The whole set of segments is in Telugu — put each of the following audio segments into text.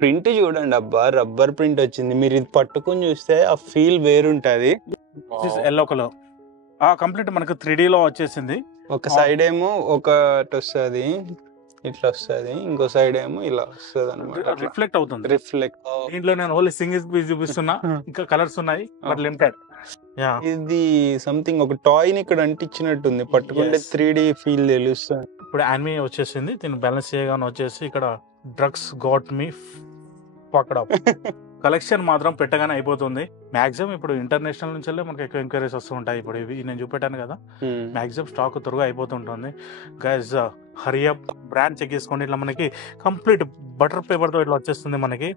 ప్రింట్ చూడండి అబ్బా, రబ్బర్ ప్రింట్ వచ్చింది. మీరు ఇది పట్టుకొని చూస్తే ఆ ఫీల్ వేరుంటది. ఎల్లో కలర్ కంప్లీట్ మనకు 3D లో వచ్చేసింది. ఒక సైడ్ ఏమో ఒకటి వస్తుంది, ఇట్లా వస్తుంది, ఇంకో సైడ్ ఏమో ఇలా వస్తుంది అనమాట. రిఫ్లెక్ట్ అవుతుంది. రిఫ్లెక్ట్. దీంట్లో నేను ఓన్లీ సింగిల్ పీస్ చూపిస్తున్నా, ఇంకా కలర్స్ ఉన్నాయి బట్ లిమిటెడ్. ఇది సంథింగ్ ఒక టాయ్ ని ఇక్కడ అంటించినట్టుంది, పట్టుకుంటే 3D ఫీల్ తెలుస్తుంది. ఇప్పుడు యానిమే వచ్చేసింది, దీన్ని బ్యాలెన్స్ చేయగానే వచ్చేసి ఇక్కడ డ్రగ్స్ గాట్ మీ పక్కడ కలెక్షన్ మాత్రం పెట్టగానే అయిపోతుంది. మాక్సిమం ఇప్పుడు ఇంటర్నేషనల్ నుంచి మనకి ఎక్కువ ఎంక్వైరీస్ వస్తూ ఉంటాయి. ఇప్పుడు ఇవి నేను చూపెట్టాను కదా, మాక్సిమం స్టాక్ త్వరగా అయిపోతుంటుంది. గైస్ హరియప్ బ్రాండ్ చెక్ చేసుకోండి. ఇట్లా మనకి కంప్లీట్ బటర్ పేపర్ తో ఇట్లా వచ్చేస్తుంది మనకి.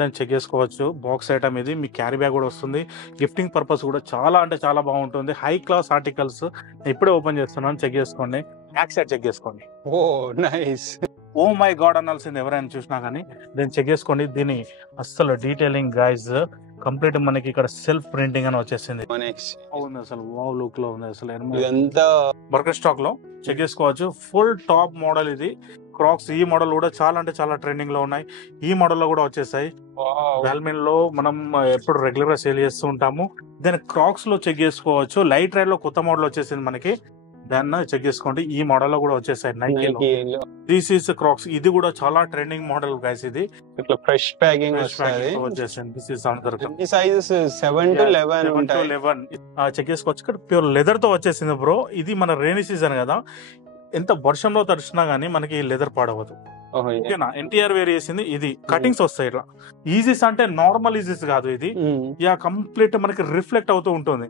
దాన్ని చెక్ చేసుకోవచ్చు. బాక్స్ ఐటమ్ ఇది, మీ క్యారీ బ్యాగ్ కూడా వస్తుంది. గిఫ్టింగ్ పర్పస్ కూడా చాలా అంటే చాలా బాగుంటుంది. హై క్లాస్ ఆర్టికల్స్ ఇప్పుడే ఓపెన్ చేస్తున్నాను, చెక్ చేసుకోండి. బ్యాక్ సైడ్ చెక్ చేసుకోండి. Oh nice. Oh my God అనాల్సింది ఎవరైనా చూసినా కానీ. దీన్ని చెక్ చేసుకోండి. దీని అస్సలు డీటెయిలింగ్ గైస్ కంప్లీట్ మనకి ఇక్కడ సెల్ఫ్ ప్రింటింగ్ అని వచ్చేసింది. ఉంది అసలు వావ్ లుక్ లో ఉంది అసలు. ఇదంతా బర్గర్ స్టాక్ లో చెక్ చేసుకోవచ్చు. ఫుల్ టాప్ మోడల్ ఇది. క్రాక్స్ ఈ మోడల్ కూడా చాలా అంటే చాలా ట్రెండింగ్ లో ఉన్నాయి. ఈ మోడల్ లో కూడా వచ్చేసాయి. వాల్మిన్ లో మనం ఎప్పుడు రెగ్యులర్ గా సేల్ చేస్తూ ఉంటాము. దాని క్రాక్స్ లో చెక్ చేసుకోవచ్చు. లైట్ రైడ్ లో కొత్త మోడల్ వచ్చేసింది మనకి, దాన్ని చెక్ చేసుకోండి. ఈ మోడల్ లో కూడా వచ్చేసాయి నైకీలో. దిస్ ఈస్ క్రాక్స్, ఇది కూడా చాలా ట్రెండింగ్ మోడల్ గైస్. ఇది ఇట్లా ఫ్రెష్ ప్యాకింగ్ వచ్చేసింది. This is another sizes 7 to 11 check చేసుకోవచ్చు. ఇక్కడ ప్యూర్ లెదర్ తో వచ్చేసింది బ్రో. ఇది మన రైనీ సీజన్ కదా, ఎంత వర్షంలో తడిచినా గానీ మనకి లెదర్ పాడవదు. ఓకేనా, ఎన్టీఆర్ వేర్ చేసింది. ఇది కటింగ్స్ వస్తాయి ఇట్లా. ఈజీస్ అంటే నార్మల్ ఈజీస్ కాదు, ఇది కంప్లీట్ మనకి రిఫ్లెక్ట్ అవుతూ ఉంటుంది.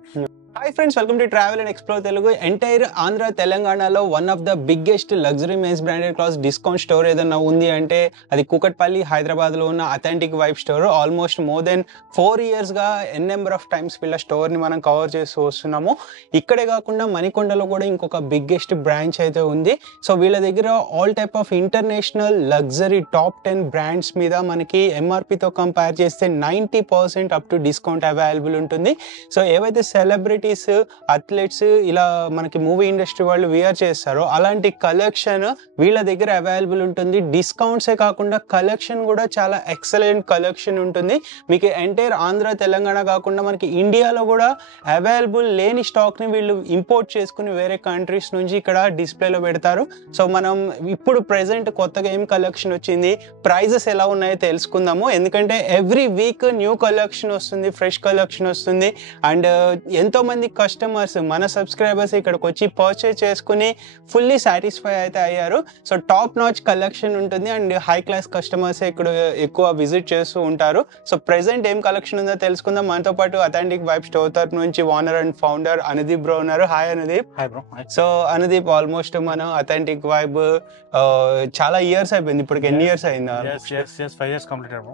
Hi friends, welcome to travel and explore Telugu. Entire Andhra తెలంగాణలో one of the biggest luxury men's branded cloth discount store ఏదన్నా ఉంది అంటే అది కూకట్పల్లి హైదరాబాద్ లో ఉన్న authentic vibe store. Almost more than 4 years గా ఎన్ నెంబర్ ఆఫ్ టైమ్స్ వీళ్ళ స్టోర్ ని మనం కవర్ చేస్తూ వస్తున్నాము. ఇక్కడే కాకుండా మణికొండలో కూడా ఇంకొక బిగ్గెస్ట్ బ్రాంచ్ అయితే ఉంది. సో వీళ్ళ దగ్గర all type of international luxury top 10 brands మీద మనకి ఎంఆర్పితో కంపేర్ చేస్తే 90% అప్ టు డిస్కౌంట్ అవైలబుల్ ఉంటుంది. సో ఏవైతే సెలబ్రిటీ అథ్లెట్స్ ఇలా మనకి మూవీ ఇండస్ట్రీ వాళ్ళు వియర్ చేస్తారో అలాంటి కలెక్షన్ వీళ్ళ దగ్గర అవైలబుల్ ఉంటుంది. డిస్కౌంట్సే కాకుండా కలెక్షన్ కూడా చాలా ఎక్సలెంట్ కలెక్షన్ ఉంటుంది. మీకు ఎంటైర్ ఆంధ్ర తెలంగాణ కాకుండా మనకి ఇండియాలో కూడా అవైలబుల్ లేని స్టాక్ ని వీళ్ళు ఇంపోర్ట్ చేసుకుని వేరే కంట్రీస్ నుంచి ఇక్కడ డిస్ప్లేలో పెడతారు. సో మనం ఇప్పుడు ప్రెసెంట్ కొత్తగా ఏం కలెక్షన్ వచ్చింది, ప్రైజెస్ ఎలా ఉన్నాయో తెలుసుకుందాము. ఎందుకంటే ఎవ్రీ వీక్ న్యూ కలెక్షన్ వస్తుంది, ఫ్రెష్ కలెక్షన్ వస్తుంది. అండ్ ఎంతో మంది కస్టమర్స్ మన సబ్స్క్రైబర్స్ ఇక్కడికి వచ్చి పర్చేజ్ చేసుకుని ఫుల్లీ సాటిస్ఫై అయితే అయ్యారు. సో టాప్ నాచ్ కలెక్షన్ ఉంటుంది అండ్ హై క్లాస్ కస్టమర్స్ ఇక్కడ ఎక్కువ విజిట్ చేస్తూ ఉంటారు. సో ప్రెసెంట్ ఏం కలెక్షన్ ఉందో తెలుసుకుందాం. మనతో పాటు అథెంటిక్ వైబ్ స్టోర్ తరఫు నుంచి owner and founder Anudeep bro ఉన్నారు. Hi Anudeep. So Anudeep, almost మనం అథెంటిక్ వైబ్ చాలా ఇయర్స్ అయిపోయింది. ఇప్పుడు ఎన్ని ఇయర్స్ అయిందా?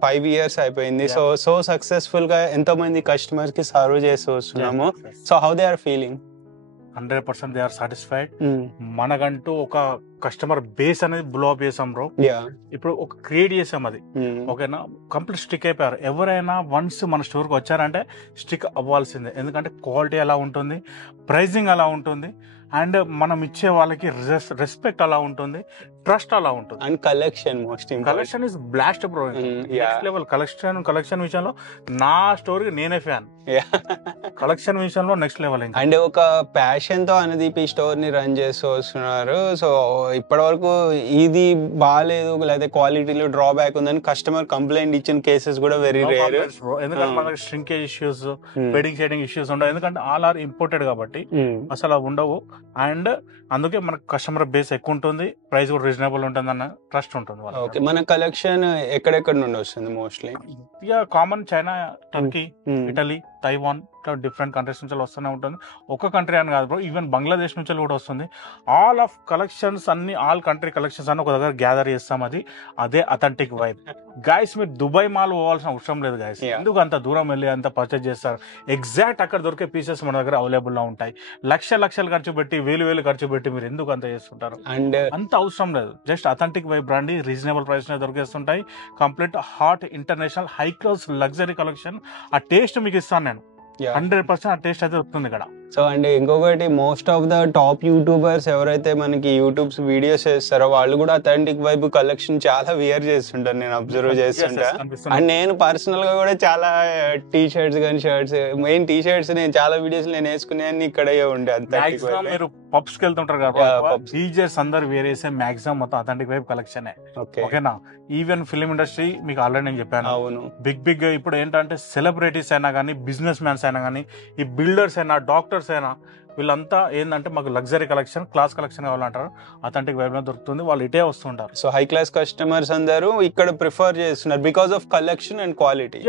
5 years అయిపోయింది. సో సక్సెస్ఫుల్ గా ఎంతో మంది కస్టమర్స్ కి సర్వ్ చేస్తూ వస్తున్నాము. So how they are feeling? 100% they are satisfied. మనకంటూ ఒక కస్టమర్ బేస్ అనేది బ్లో అప్ చేసాం బ్రో. ఇప్పుడు ఒక క్రియేట్ చేసాం అది. ఓకేనా, కంప్లీట్ స్టిక్ అయిపోయారు. ఎవరైనా వన్స్ మన స్టోర్ కి వచ్చారంటే స్టిక్ అవ్వాల్సిందే. ఎందుకంటే క్వాలిటీ ఎలా ఉంటుంది, ప్రైజింగ్ అలా ఉంటుంది, అండ్ మనం ఇచ్చే వాళ్ళకి రెస్పెక్ట్ అలా ఉంటుంది, ట్రస్ట్ అలా ఉంటుంది. And collection most important. Collection is blast bro. Next level collection విషయంలో నా స్టోర్ కి నేనే ఫ్యాన్. కలెక్షన్ విషయంలో నెక్స్ట్ లెవెల్. అండ్ ఒక ప్యాషన్ తో అనుదీప్ ఈ స్టోర్ ని రన్ చేస్తూ వస్తున్నారు. సో ఇప్పటి వరకు ఇది బాగాలేదు లేదా క్వాలిటీలో డ్రాబ్యాక్ ఉందని కస్టమర్ కంప్లైంట్ ఇచ్చిన కేసెస్ కూడా వెరీ రేర్. ఎందుకంటే మనకి shrinkage issues, wedding setting issues ఉండవు. ఎందుకంటే ఆల్ ఆర్ ఇంపోర్టెడ్ కాబట్టి అసలు ఉండవు. అండ్ అందుకే మనకు కస్టమర్ బేస్ ఎక్కువ ఉంటుంది, ప్రైస్ కూడా రీజనబుల్ ఉంటుంది అన్న ట్రస్ట్ ఉంటుంది. ఓకే, మన కలెక్షన్ ఎక్కడెక్కడ నుండి వస్తుంది? మోస్ట్లీ ఇక common China, Turkey, Italy, Taiwan, different countries నుంచి వస్తూనే ఉంటుంది. ఒక కంట్రీ అని కాదు బ్రో, ఈవెన్ బంగ్లాదేశ్ నుంచి కూడా వస్తుంది. ఆల్ ఆఫ్ కలెక్షన్స్ అన్ని, ఆల్ కంట్రీ కలెక్షన్స్ అన్ని ఒక దగ్గర గ్యాదర్ చేస్తాం. అదే అథెంటిక్ వైబ్. గైస్ మీరు దుబాయ్ మాల్ పోవాల్సిన అవసరం లేదు గైస్. ఎందుకు అంత దూరం వెళ్ళి అంత పర్చేజ్ చేస్తారు? ఎగ్జాక్ట్ అక్కడ దొరికే పీసెస్ మన దగ్గర అవైలబుల్ గా ఉంటాయి. లక్షలు ఖర్చు పెట్టి, వేలు ఖర్చు పెట్టి మీరు ఎందుకు అంత చేస్తుంటారు? అండ్ అంత అవసరం లేదు. Just authentic vibe brand reasonable price దొరికేస్తుంటాయి. Complete hot international high class luxury collection. ఆ టేస్ట్ మీకు ఇస్తాను నేను. 100% ఆ టేస్ట్ అయితే వస్తుంది ఇక్కడ. సో అండ్ ఇంకొకటి most of the top YouTubers ఎవరైతే మనకి యూట్యూబ్స్ వీడియోస్ చేస్తారో వాళ్ళు కూడా అథెంటిక్ వైబ్ కలెక్షన్ చాలా వియర్ చేస్తుంటారు, నేను అబ్జర్వ్ చేస్తుంటా. అండ్ నేను పర్సనల్ గా కూడా చాలా టీ షర్ట్స్ కానీ షర్ట్స్, మెయిన్ టీ షర్ట్స్ నేను చాలా వీడియోస్ నేను వేసుకునే అన్ని ఇక్కడే ఉండే. మీరు పబ్స్ కి వెళ్తుంటారు కదా, టీచర్స్ అందరు వేరేసే మాక్సిమం మొత్తం అథెంటిక్ వైబ్ కలెక్షన్ ఓకేనా. ఈవెన్ ఫిలిం ఇండస్ట్రీ మీకు ఆల్రెడీ నేను చెప్పాను, అవును బిగ్ ఇప్పుడు ఏంటంటే సెలబ్రిటీస్ అయినా కానీ, బిజినెస్ మ్యాన్స్ అయినా కానీ, ఈ బిల్డర్స్ అయినా, డాక్టర్స్ అయినా, వీళ్ళంతా ఏంటంటే మాకు లగ్జరీ కలెక్షన్, క్లాస్ కలెక్షన్ కావాలంటారు, అథెంటిక్ వైబ్ లో దొరుకుతుంది, వాళ్ళు ఇటే వస్తుంటారు. సో హై క్లాస్ కస్టమర్స్ అందరూ ఇక్కడ ప్రిఫర్ చేస్తున్నారు because of collection and quality.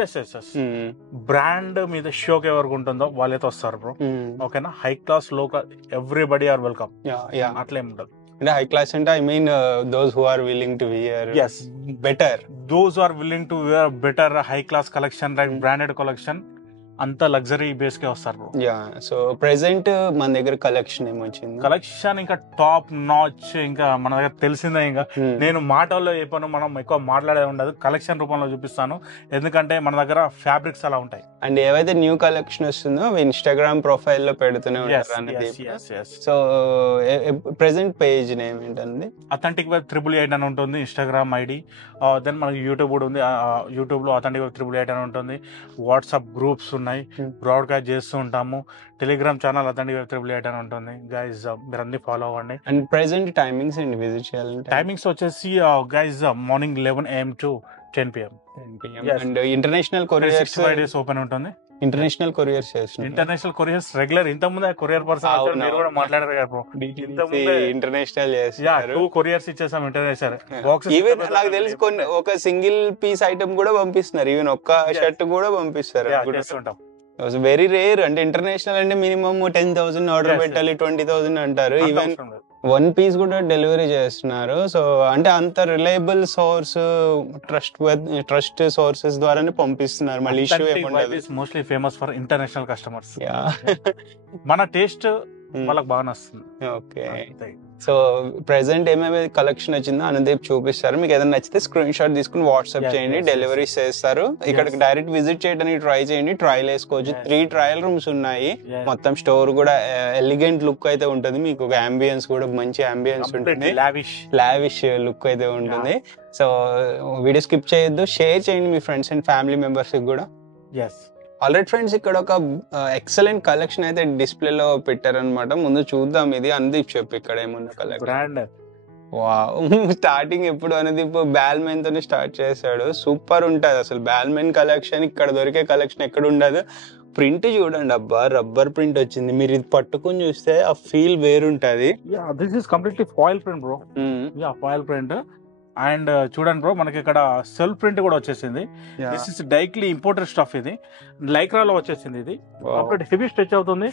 Brand మీద షోక్ ఎవరికి ఉంటుందో వాళ్ళైతే వస్తారు బ్రో, ఓకేనా. High class local everybody are welcome, అట్లేం ఉండదు. అంటే హై క్లాస్ అంటే I mean those who are willing to wear better, those are willing to wear better high class collection, like branded collection, అంత లగ్జరీ బేస్ కే వస్తారు బ్రో. సో ప్రెసెంట్ మన దగ్గర కలెక్షన్ ఏమొచ్చింది? కలెక్షన్ ఇంకా టాప్ నాచ్, ఇంకా మన దగ్గర తెలిసిందే. ఇంకా నేను మాటల్లో చెప్పాను, మనం ఎక్కువ మాట్లాడే ఉండదు, కలెక్షన్ రూపంలో చూపిస్తాను, ఎందుకంటే మన దగ్గర ఫ్యాబ్రిక్స్ అలా ఉంటాయి. అండ్ ఏవైతే న్యూ కలెక్షన్ వస్తుందో అవి ఇన్స్టాగ్రామ్ ప్రొఫైల్ లో పెడుతూనే ఉంటారు. సో ప్రెసెంట్ పేజ్ నేమ్ ఏంటండి? అథెంటిక్ వైబ్ 888 అని ఉంటుంది ఇన్స్టాగ్రామ్ ఐడి. దెన్ మనకి యూట్యూబ్ కూడా ఉంది, యూట్యూబ్ లో అథెంటిక్ వైబ్ 888 అని ఉంటుంది. వాట్సాప్ గ్రూప్స్ ఉన్నాయి, బ్రాడ్కాస్ట్ చేస్తూ ఉంటాము. టెలిగ్రామ్ ఛానల్ అథెంటిక్ వైబ్ 888 అని ఉంటుంది. గైస్ మీరు అన్ని ఫాలో అవ్వండి. అండ్ ప్రెసెంట్ టైమింగ్స్ ఏంటి విజిట్ చేయాలంటే? టైమింగ్స్ వచ్చేసి guys morning 11 AM to 10 PM. And international couriers days open ఉంటుంది. ఇంటర్నేషనల్ కొరియర్స్ చేస్తున్నారు. ఇంటర్నేషనల్ కొరియర్స్ రెగ్యులర్, ఇంత ముందే కొరియర్ పర్సన్ మీరు కూడా మాట్లాడారు కదా బ్రో, ఇంటర్నేషనల్ చేస్తున్నారు. 2 కొరియర్స్ ఇచ్చేసాం ఇంటర్నేషనల్. ఈవెన్ నాకు తెలిసి కొన్ని ఒక సింగిల్ పీస్ ఐటమ్ కూడా పంపిస్తున్నారు, ఈవెన్ ఒక్క షర్ట్ కూడా పంపిస్తారు. Very rare. అంటే ఇంటర్నేషనల్ అంటే మినిమం 10,000 ఆర్డర్ పెట్టాలి, 20,000 అంటారు. ఈవెన్ 1 piece కూడా డెలివరీ చేస్తున్నారు. సో అంటే అంత రిలయబుల్ సోర్స్, ట్రస్ట్ సోర్సెస్ ద్వారానే పంపిస్తున్నారు. మళ్ళీ ఇష్యూ ఏముండదు. Mostly famous for international customers. మన టేస్ట్ వాళ్ళకి బాగా నచ్చుతుంది. ఓకే. సో ప్రెసెంట్ ఏమేమి కలెక్షన్ వచ్చిందో అనుదీప్ చూపిస్తారు. మీకు ఏదైనా నచ్చితే స్క్రీన్ షాట్ తీసుకుని వాట్సాప్ చేయండి, డెలివరీ చేస్తారు. ఇక్కడికి డైరెక్ట్ విజిట్ చేయడానికి ట్రై చేయండి, ట్రయల్ వేసుకోవచ్చు. 3 ట్రయల్ రూమ్స్ ఉన్నాయి. మొత్తం స్టోర్ కూడా ఎలిగెంట్ లుక్ అయితే ఉంటుంది. మీకు ఒక అంబియన్స్ కూడా మంచి అంబియన్స్ ఉంటుంది, లావిష్ లుక్ అయితే ఉంటుంది. సో వీడియో స్కిప్ చేయొద్దు, షేర్ చేయండి మీ ఫ్రెండ్స్ అండ్ ఫ్యామిలీ మెంబర్స్ కూడా. ఆల్రెడీ ఫ్రెండ్స్ ఇక్కడ ఒక ఎక్సలెంట్ కలెక్షన్ అయితే డిస్ప్లేలో పెట్టారనమాట. ముందు చూద్దాం, ఇది అనుదీప్ చెప్పు ఇక్కడ ఏముంది కలెక్షన్. స్టార్టింగ్ ఎప్పుడు అనుదీప్ బ్యాల్మెన్ తోనే స్టార్ట్ చేశాడు. సూపర్ ఉంటది అసలు బ్యాల్మెన్ కలెక్షన్. ఇక్కడ దొరికే కలెక్షన్ ఎక్కడ ఉండదు. ప్రింట్ చూడండి అబ్బా, రబ్బర్ ప్రింట్ వచ్చింది. మీరు ఇది పట్టుకుని చూస్తే ఆ ఫీల్ వేరుంటది. This is completely foil print bro. Foil print. And చూడండి బ్రో, మనకి ఇక్కడ సెల్ఫ్ ప్రింట్ కూడా వచ్చేసింది. This is directly imported stuff. ఇది లైక్రాలో వచ్చేసింది. ఇది కంప్లీట్ హెవీ స్ట్రెచ్ అవుతుంది,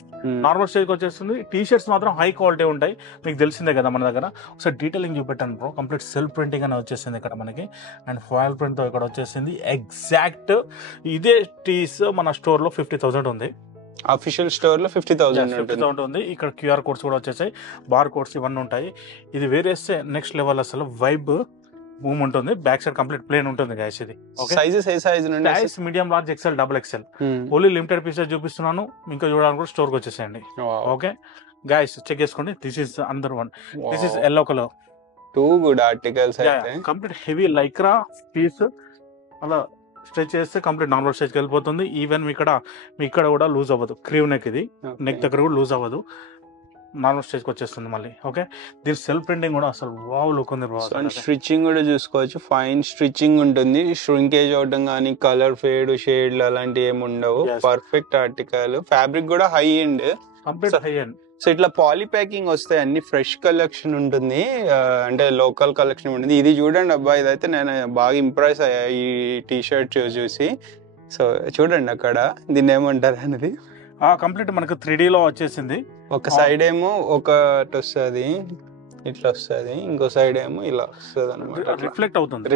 నార్మల్ స్టేజ్కి వచ్చేస్తుంది. టీ షర్ట్స్ మాత్రం హై క్వాలిటీ ఉంటాయి, మీకు తెలిసిందే కదా మన దగ్గర. ఒకసారి డీటెయిలింగ్ చూపెట్టాను బ్రో. కంప్లీట్ సెల్ఫ్ ప్రింటింగ్ అని వచ్చేసింది ఇక్కడ మనకి. అండ్ ఫాయిల్ ప్రింట్ తో ఇక్కడ వచ్చేసింది. ఎగ్జాక్ట్ ఇదే టీస్ మన స్టోర్ లో 50,000 ఉంది. అఫీషియల్ స్టోర్ లో 50,000 ఉంది. ఇక్కడ QR కోడ్స్ కూడా వచ్చేసాయి, బార్ కోడ్స్ ఇవన్నీ ఉంటాయి. ఇది వేరేస్తే నెక్స్ట్ లెవెల్ అసలు వైబ్ బూమ్ ఉంటుంది. బ్యాక్ సైడ్ కంప్లీట్ ప్లేన్ ఉంటుంది గైస్. ఇది సైజెస్ ఏ సైజ్ నుండి? Size medium, large, XL, XXL. Only limited pieces చూపిస్తున్నాను, ఇంకా చూడాలని కూడా స్టోర్ కి వచ్చేసేయండి. ఓకే గైస్, చెక్ చేసుకోండి. This is another one. This is yellow colour. 2 good articles అయితే. కంప్లీట్ హెవీ లైక్రా పీస్, అలా స్ట్రెచ్ చేస్తే కంప్లీట్ నార్మల్ స్ట్రెచ్ వెళ్ళిపోతుంది. ఈవెన్ మీ ఇక్కడ కూడా లూజ్ అవ్వదు. క్రీవ్ నెక్, ఇది నెక్ దగ్గర కూడా లూజ్ అవ్వదు, నార్మల్ స్టేజ్ కి వచ్చేస్తుంది మళ్ళీ. ఓకే, దీని సెల్ఫ్ ప్రింటింగ్ కూడా అసలు వావ్ లుక్ ఉంది. స్టిచ్చింగ్ కూడా చూసుకోవచ్చు, ఫైన్ స్టిచ్చింగ్ ఉంటుంది. ష్రింకేజ్ అవడం కానీ, కలర్ ఫేడ్, షేడ్లు అలాంటివి ఏమి ఉండవు. Perfect article. ఫ్యాబ్రిక్ కూడా high end, complete high end. So ఇట్లా పాలీ ప్యాకింగ్ వస్తాయి, అన్ని ఫ్రెష్ కలెక్షన్ ఉంటుంది, అంటే లోకల్ కలెక్షన్ ఉంటుంది. ఇది చూడండి అబ్బా, ఇదైతే నేను బాగా ఇంప్రెస్ అయ్యా ఈ టీ షర్ట్ చూసి. సో చూడండి అక్కడ దీన్ని ఏమంటారు అనేది. కంప్లీట్ మనకు 3D లో వచ్చేసింది. ఒక సైడ్ ఏమో ఒకటి వస్తుంది, ఇట్లా వస్తుంది, ఇంకో సైడ్ ఏమో ఇలా వస్తుంది అనమాట. రిఫ్లెక్ట్ అవుతుంది,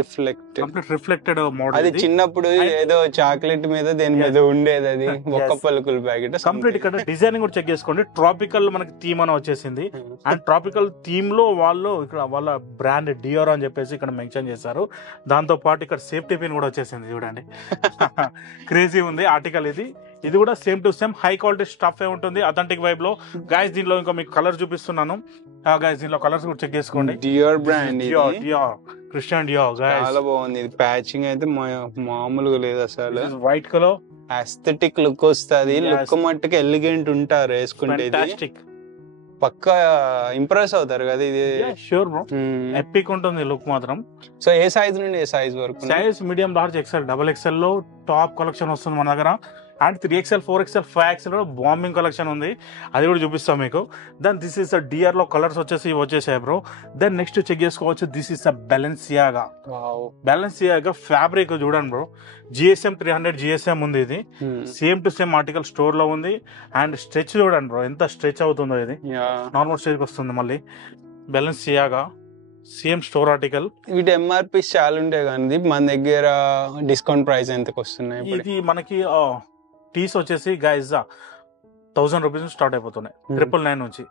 రిఫ్లెక్టెడ్ మోడల్. అది చిన్నప్పుడు ఏదో చాక్లెట్ మీద దేని మీద ఉండేది, అది ఒక్క పలుకుల ప్యాకెట్. కంప్లీట్ ఇక్కడ డిజైనింగ్ కూడా చెక్ చేసుకోండి. ట్రాపికల్ మనకి థీమ్ అని వచ్చేసింది. అండ్ ట్రాపికల్ థీమ్ లో వాళ్ళు ఇక్కడ వాళ్ళ బ్రాండ్ డియోర్ అని చెప్పేసి ఇక్కడ మెన్షన్ చేశారు. దాంతో పాటు ఇక్కడ సేఫ్టీ పిన్ కూడా వచ్చేసింది చూడండి. క్రేజీ ఉంది ఆర్టికల్ ఇది. ఇది కూడా same to same high quality stuff ఏ ఉంటుంది అథెంటిక్ వైబ్ లో గైస్. దీనిలో ఇంకా మీకు కలర్ చూపిస్తున్నాను గైస్. దీనిలో కలర్స్ కూడా చెక్ చేసుకోండి. Dior brand, Christian Dior guys. చాలా బాగుంది. ఇది ప్యాచింగ్ అయితే మామూలుగా లేదు అసలు. వైట్ కలర్ అస్థెటిక్ లుక్ వస్తుంది. లుక్ మట్టుకు ఎలిగెంట్ ఉంటారు వేసుకుంటే. పక్కా ఇంప్రెస్ అవుతారు కదా ఇది. షూర్ బ్రో, ఎపిక్ ఉంటుంది లుక్ మాత్రం. సో ఏ సైజ్ నుండి ఏ సైజ్ వరకు? Size medium, large, XL, double XL లో టాప్ కలెక్షన్ వస్తుంది మన దగ్గర. అండ్ 3XL, 4XL, 5XL లో బాంబింగ్ కలెక్షన్ ఉంది, అది కూడా చూపిస్తాం మీకు. దెన్ దిస్ ఇస్ డిఆర్ లో కలర్స్ వచ్చేసి వచ్చేసాయి బ్రో. దెన్ నెక్స్ట్ చెక్ చేసుకోవచ్చు. This is Balenciaga. Balenciaga fabric చూడండి బ్రో. GSM 300 GSM ఉంది ఇది. Same to same article store లో ఉంది. అండ్ స్ట్రెచ్ చూడండి బ్రో, ఎంత స్ట్రెచ్ అవుతుందో. ఇది నార్మల్ స్ట్రెచ్ వస్తుంది. మళ్ళీ బ్యాలెన్సియాగా సేమ్ స్టోర్ ఆర్టికల్. వీటి MRP చాలా ఉంటాయి కానీ మన దగ్గర డిస్కౌంట్ ప్రైస్ ఎంతకు వస్తున్నాయి? ఇది మనకి టీస్ వచ్చేసి గైజ్ 1000 రూపీస్ స్టార్ట్ అయిపోతున్నాయి. 999 నుంచి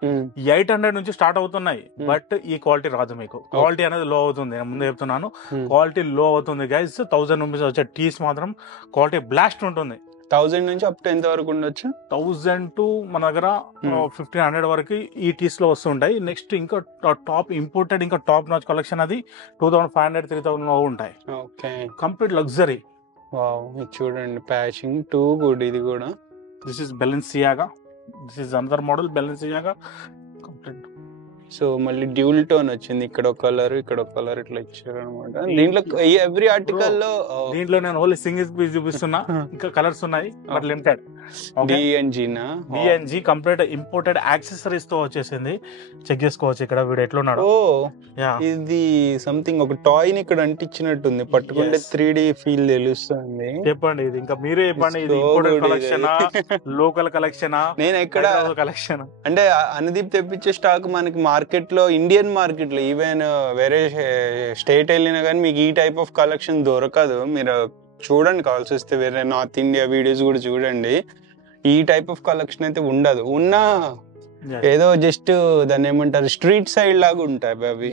800 నుంచి స్టార్ట్ అవుతున్నాయి. బట్ ఈ క్వాలిటీ రాదు మీకు. క్వాలిటీ అనేది లో అవుతుంది, నేను ముందే చెప్తున్నాను. క్వాలిటీ లో అవుతుంది గైజ్. 1000 రూపీస్ వచ్చే టీస్ మాత్రం క్వాలిటీ బ్లాస్ట్ ఉంటుంది. 1000 నుంచి అప్ టు ఎంత వరకు ఉండొచ్చు? 1000 టు మన దగ్గర 1500 వరకు ఈ టీస్ లో వస్తుంటాయి. నెక్స్ట్ ఇంకా టాప్ ఇంపోర్టెడ్, ఇంకా టాప్ నాచ్ కలెక్షన్ అది 2500, 3000 లో ఉంటాయి. Complete luxury. చూడండి ప్యాచింగ్ టూ గుడ్. ఇది కూడా this is Balenciaga. This is another model Balenciaga. Complete. So మళ్ళీ డ్యూల్ టోన్ వచ్చింది. ఇక్కడ ఒక కలర్, ఇక్కడ ఒక కలర్, ఇట్లా ఇచ్చారు అనమాట. దీంట్లో ఎవ్రీ ఆర్టికల్ లో దీంట్లో నేను ఓన్లీ సింగిల్ పీస్ చూపిస్తున్నా. ఇంకా కలర్స్ ఉన్నాయి but limited. DNG complete imported accessories తో వచ్చేసింది. చెక్ చేసుకోవచ్చు ఇక్కడ వీడు ఎట్లున్నాడు. ఇది సంథింగ్ ఒక టాయ్ ని ఇక్కడ అంటించినట్టుంది. పట్టుకుంటే 3D ఫీల్ తెలుస్తుంది. చెప్పండి, ఇది ఇంకా మీరే చెప్పండి. ఇది ఇంపోర్టెడ్ కలెక్షన్, లోకల్ కలెక్షన్? నేను ఎక్కడ కలెక్షన్ అంటే అనుదీప్ తెప్పించే స్టాక్ మనకి మార్కెట్ లో, ఇండియన్ మార్కెట్ లో, ఈవెన్ వేరే స్టేట్ వెళ్ళినా కానీ మీకు ఈ టైప్ ఆఫ్ కలెక్షన్ దొరకదు. మీరు చూడండి, కావాల్సి వస్తే వేరే నార్త్ ఇండియా వీడియోస్ కూడా చూడండి. ఈ టైప్ ఆఫ్ కలెక్షన్ అయితే ఉండదు. ఉన్నా ఏదో జస్ట్ దాన్ని ఏమంటారు, స్ట్రీట్ సైడ్ లాగా ఉంటాయి అవి.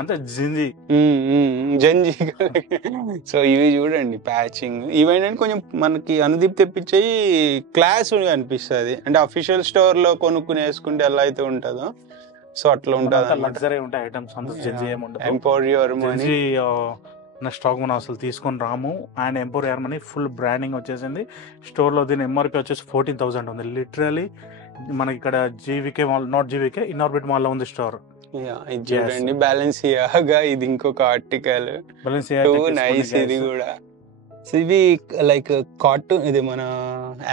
అంతే జంజీ. సో ఇవి చూడండి ప్యాచింగ్. ఇవేంటంటే కొంచెం మనకి అనుదీప్ తెప్పించి క్లాస్ అనిపిస్తుంది. అంటే అఫీషియల్ స్టోర్ లో కొనుక్కుని వేసుకుంటే ఎలా అయితే ఉంటుందో సో అట్లా ఉంటుంది. లగ్జరీ ఉంటాయి ఐటమ్స్. ఎంపోరియం మనీ నా స్టాక్ మనం అసలు తీసుకొని రాము. And Emporio Armani full branding వచ్చేసింది. స్టోర్ లో దీని MRP వచ్చేసి 14,000 ఉంది. లిటరలీ మనకి ఇక్కడ GVK mall, not GVK, Inorbit mall లో ఉంది స్టోర్. ఇది చూడండి Balenciaga. ఇది ఇంకొక ఆర్టికల్. నైస్. ఇది కూడా ఇవి లైక్ కార్టూన్, ఇది మన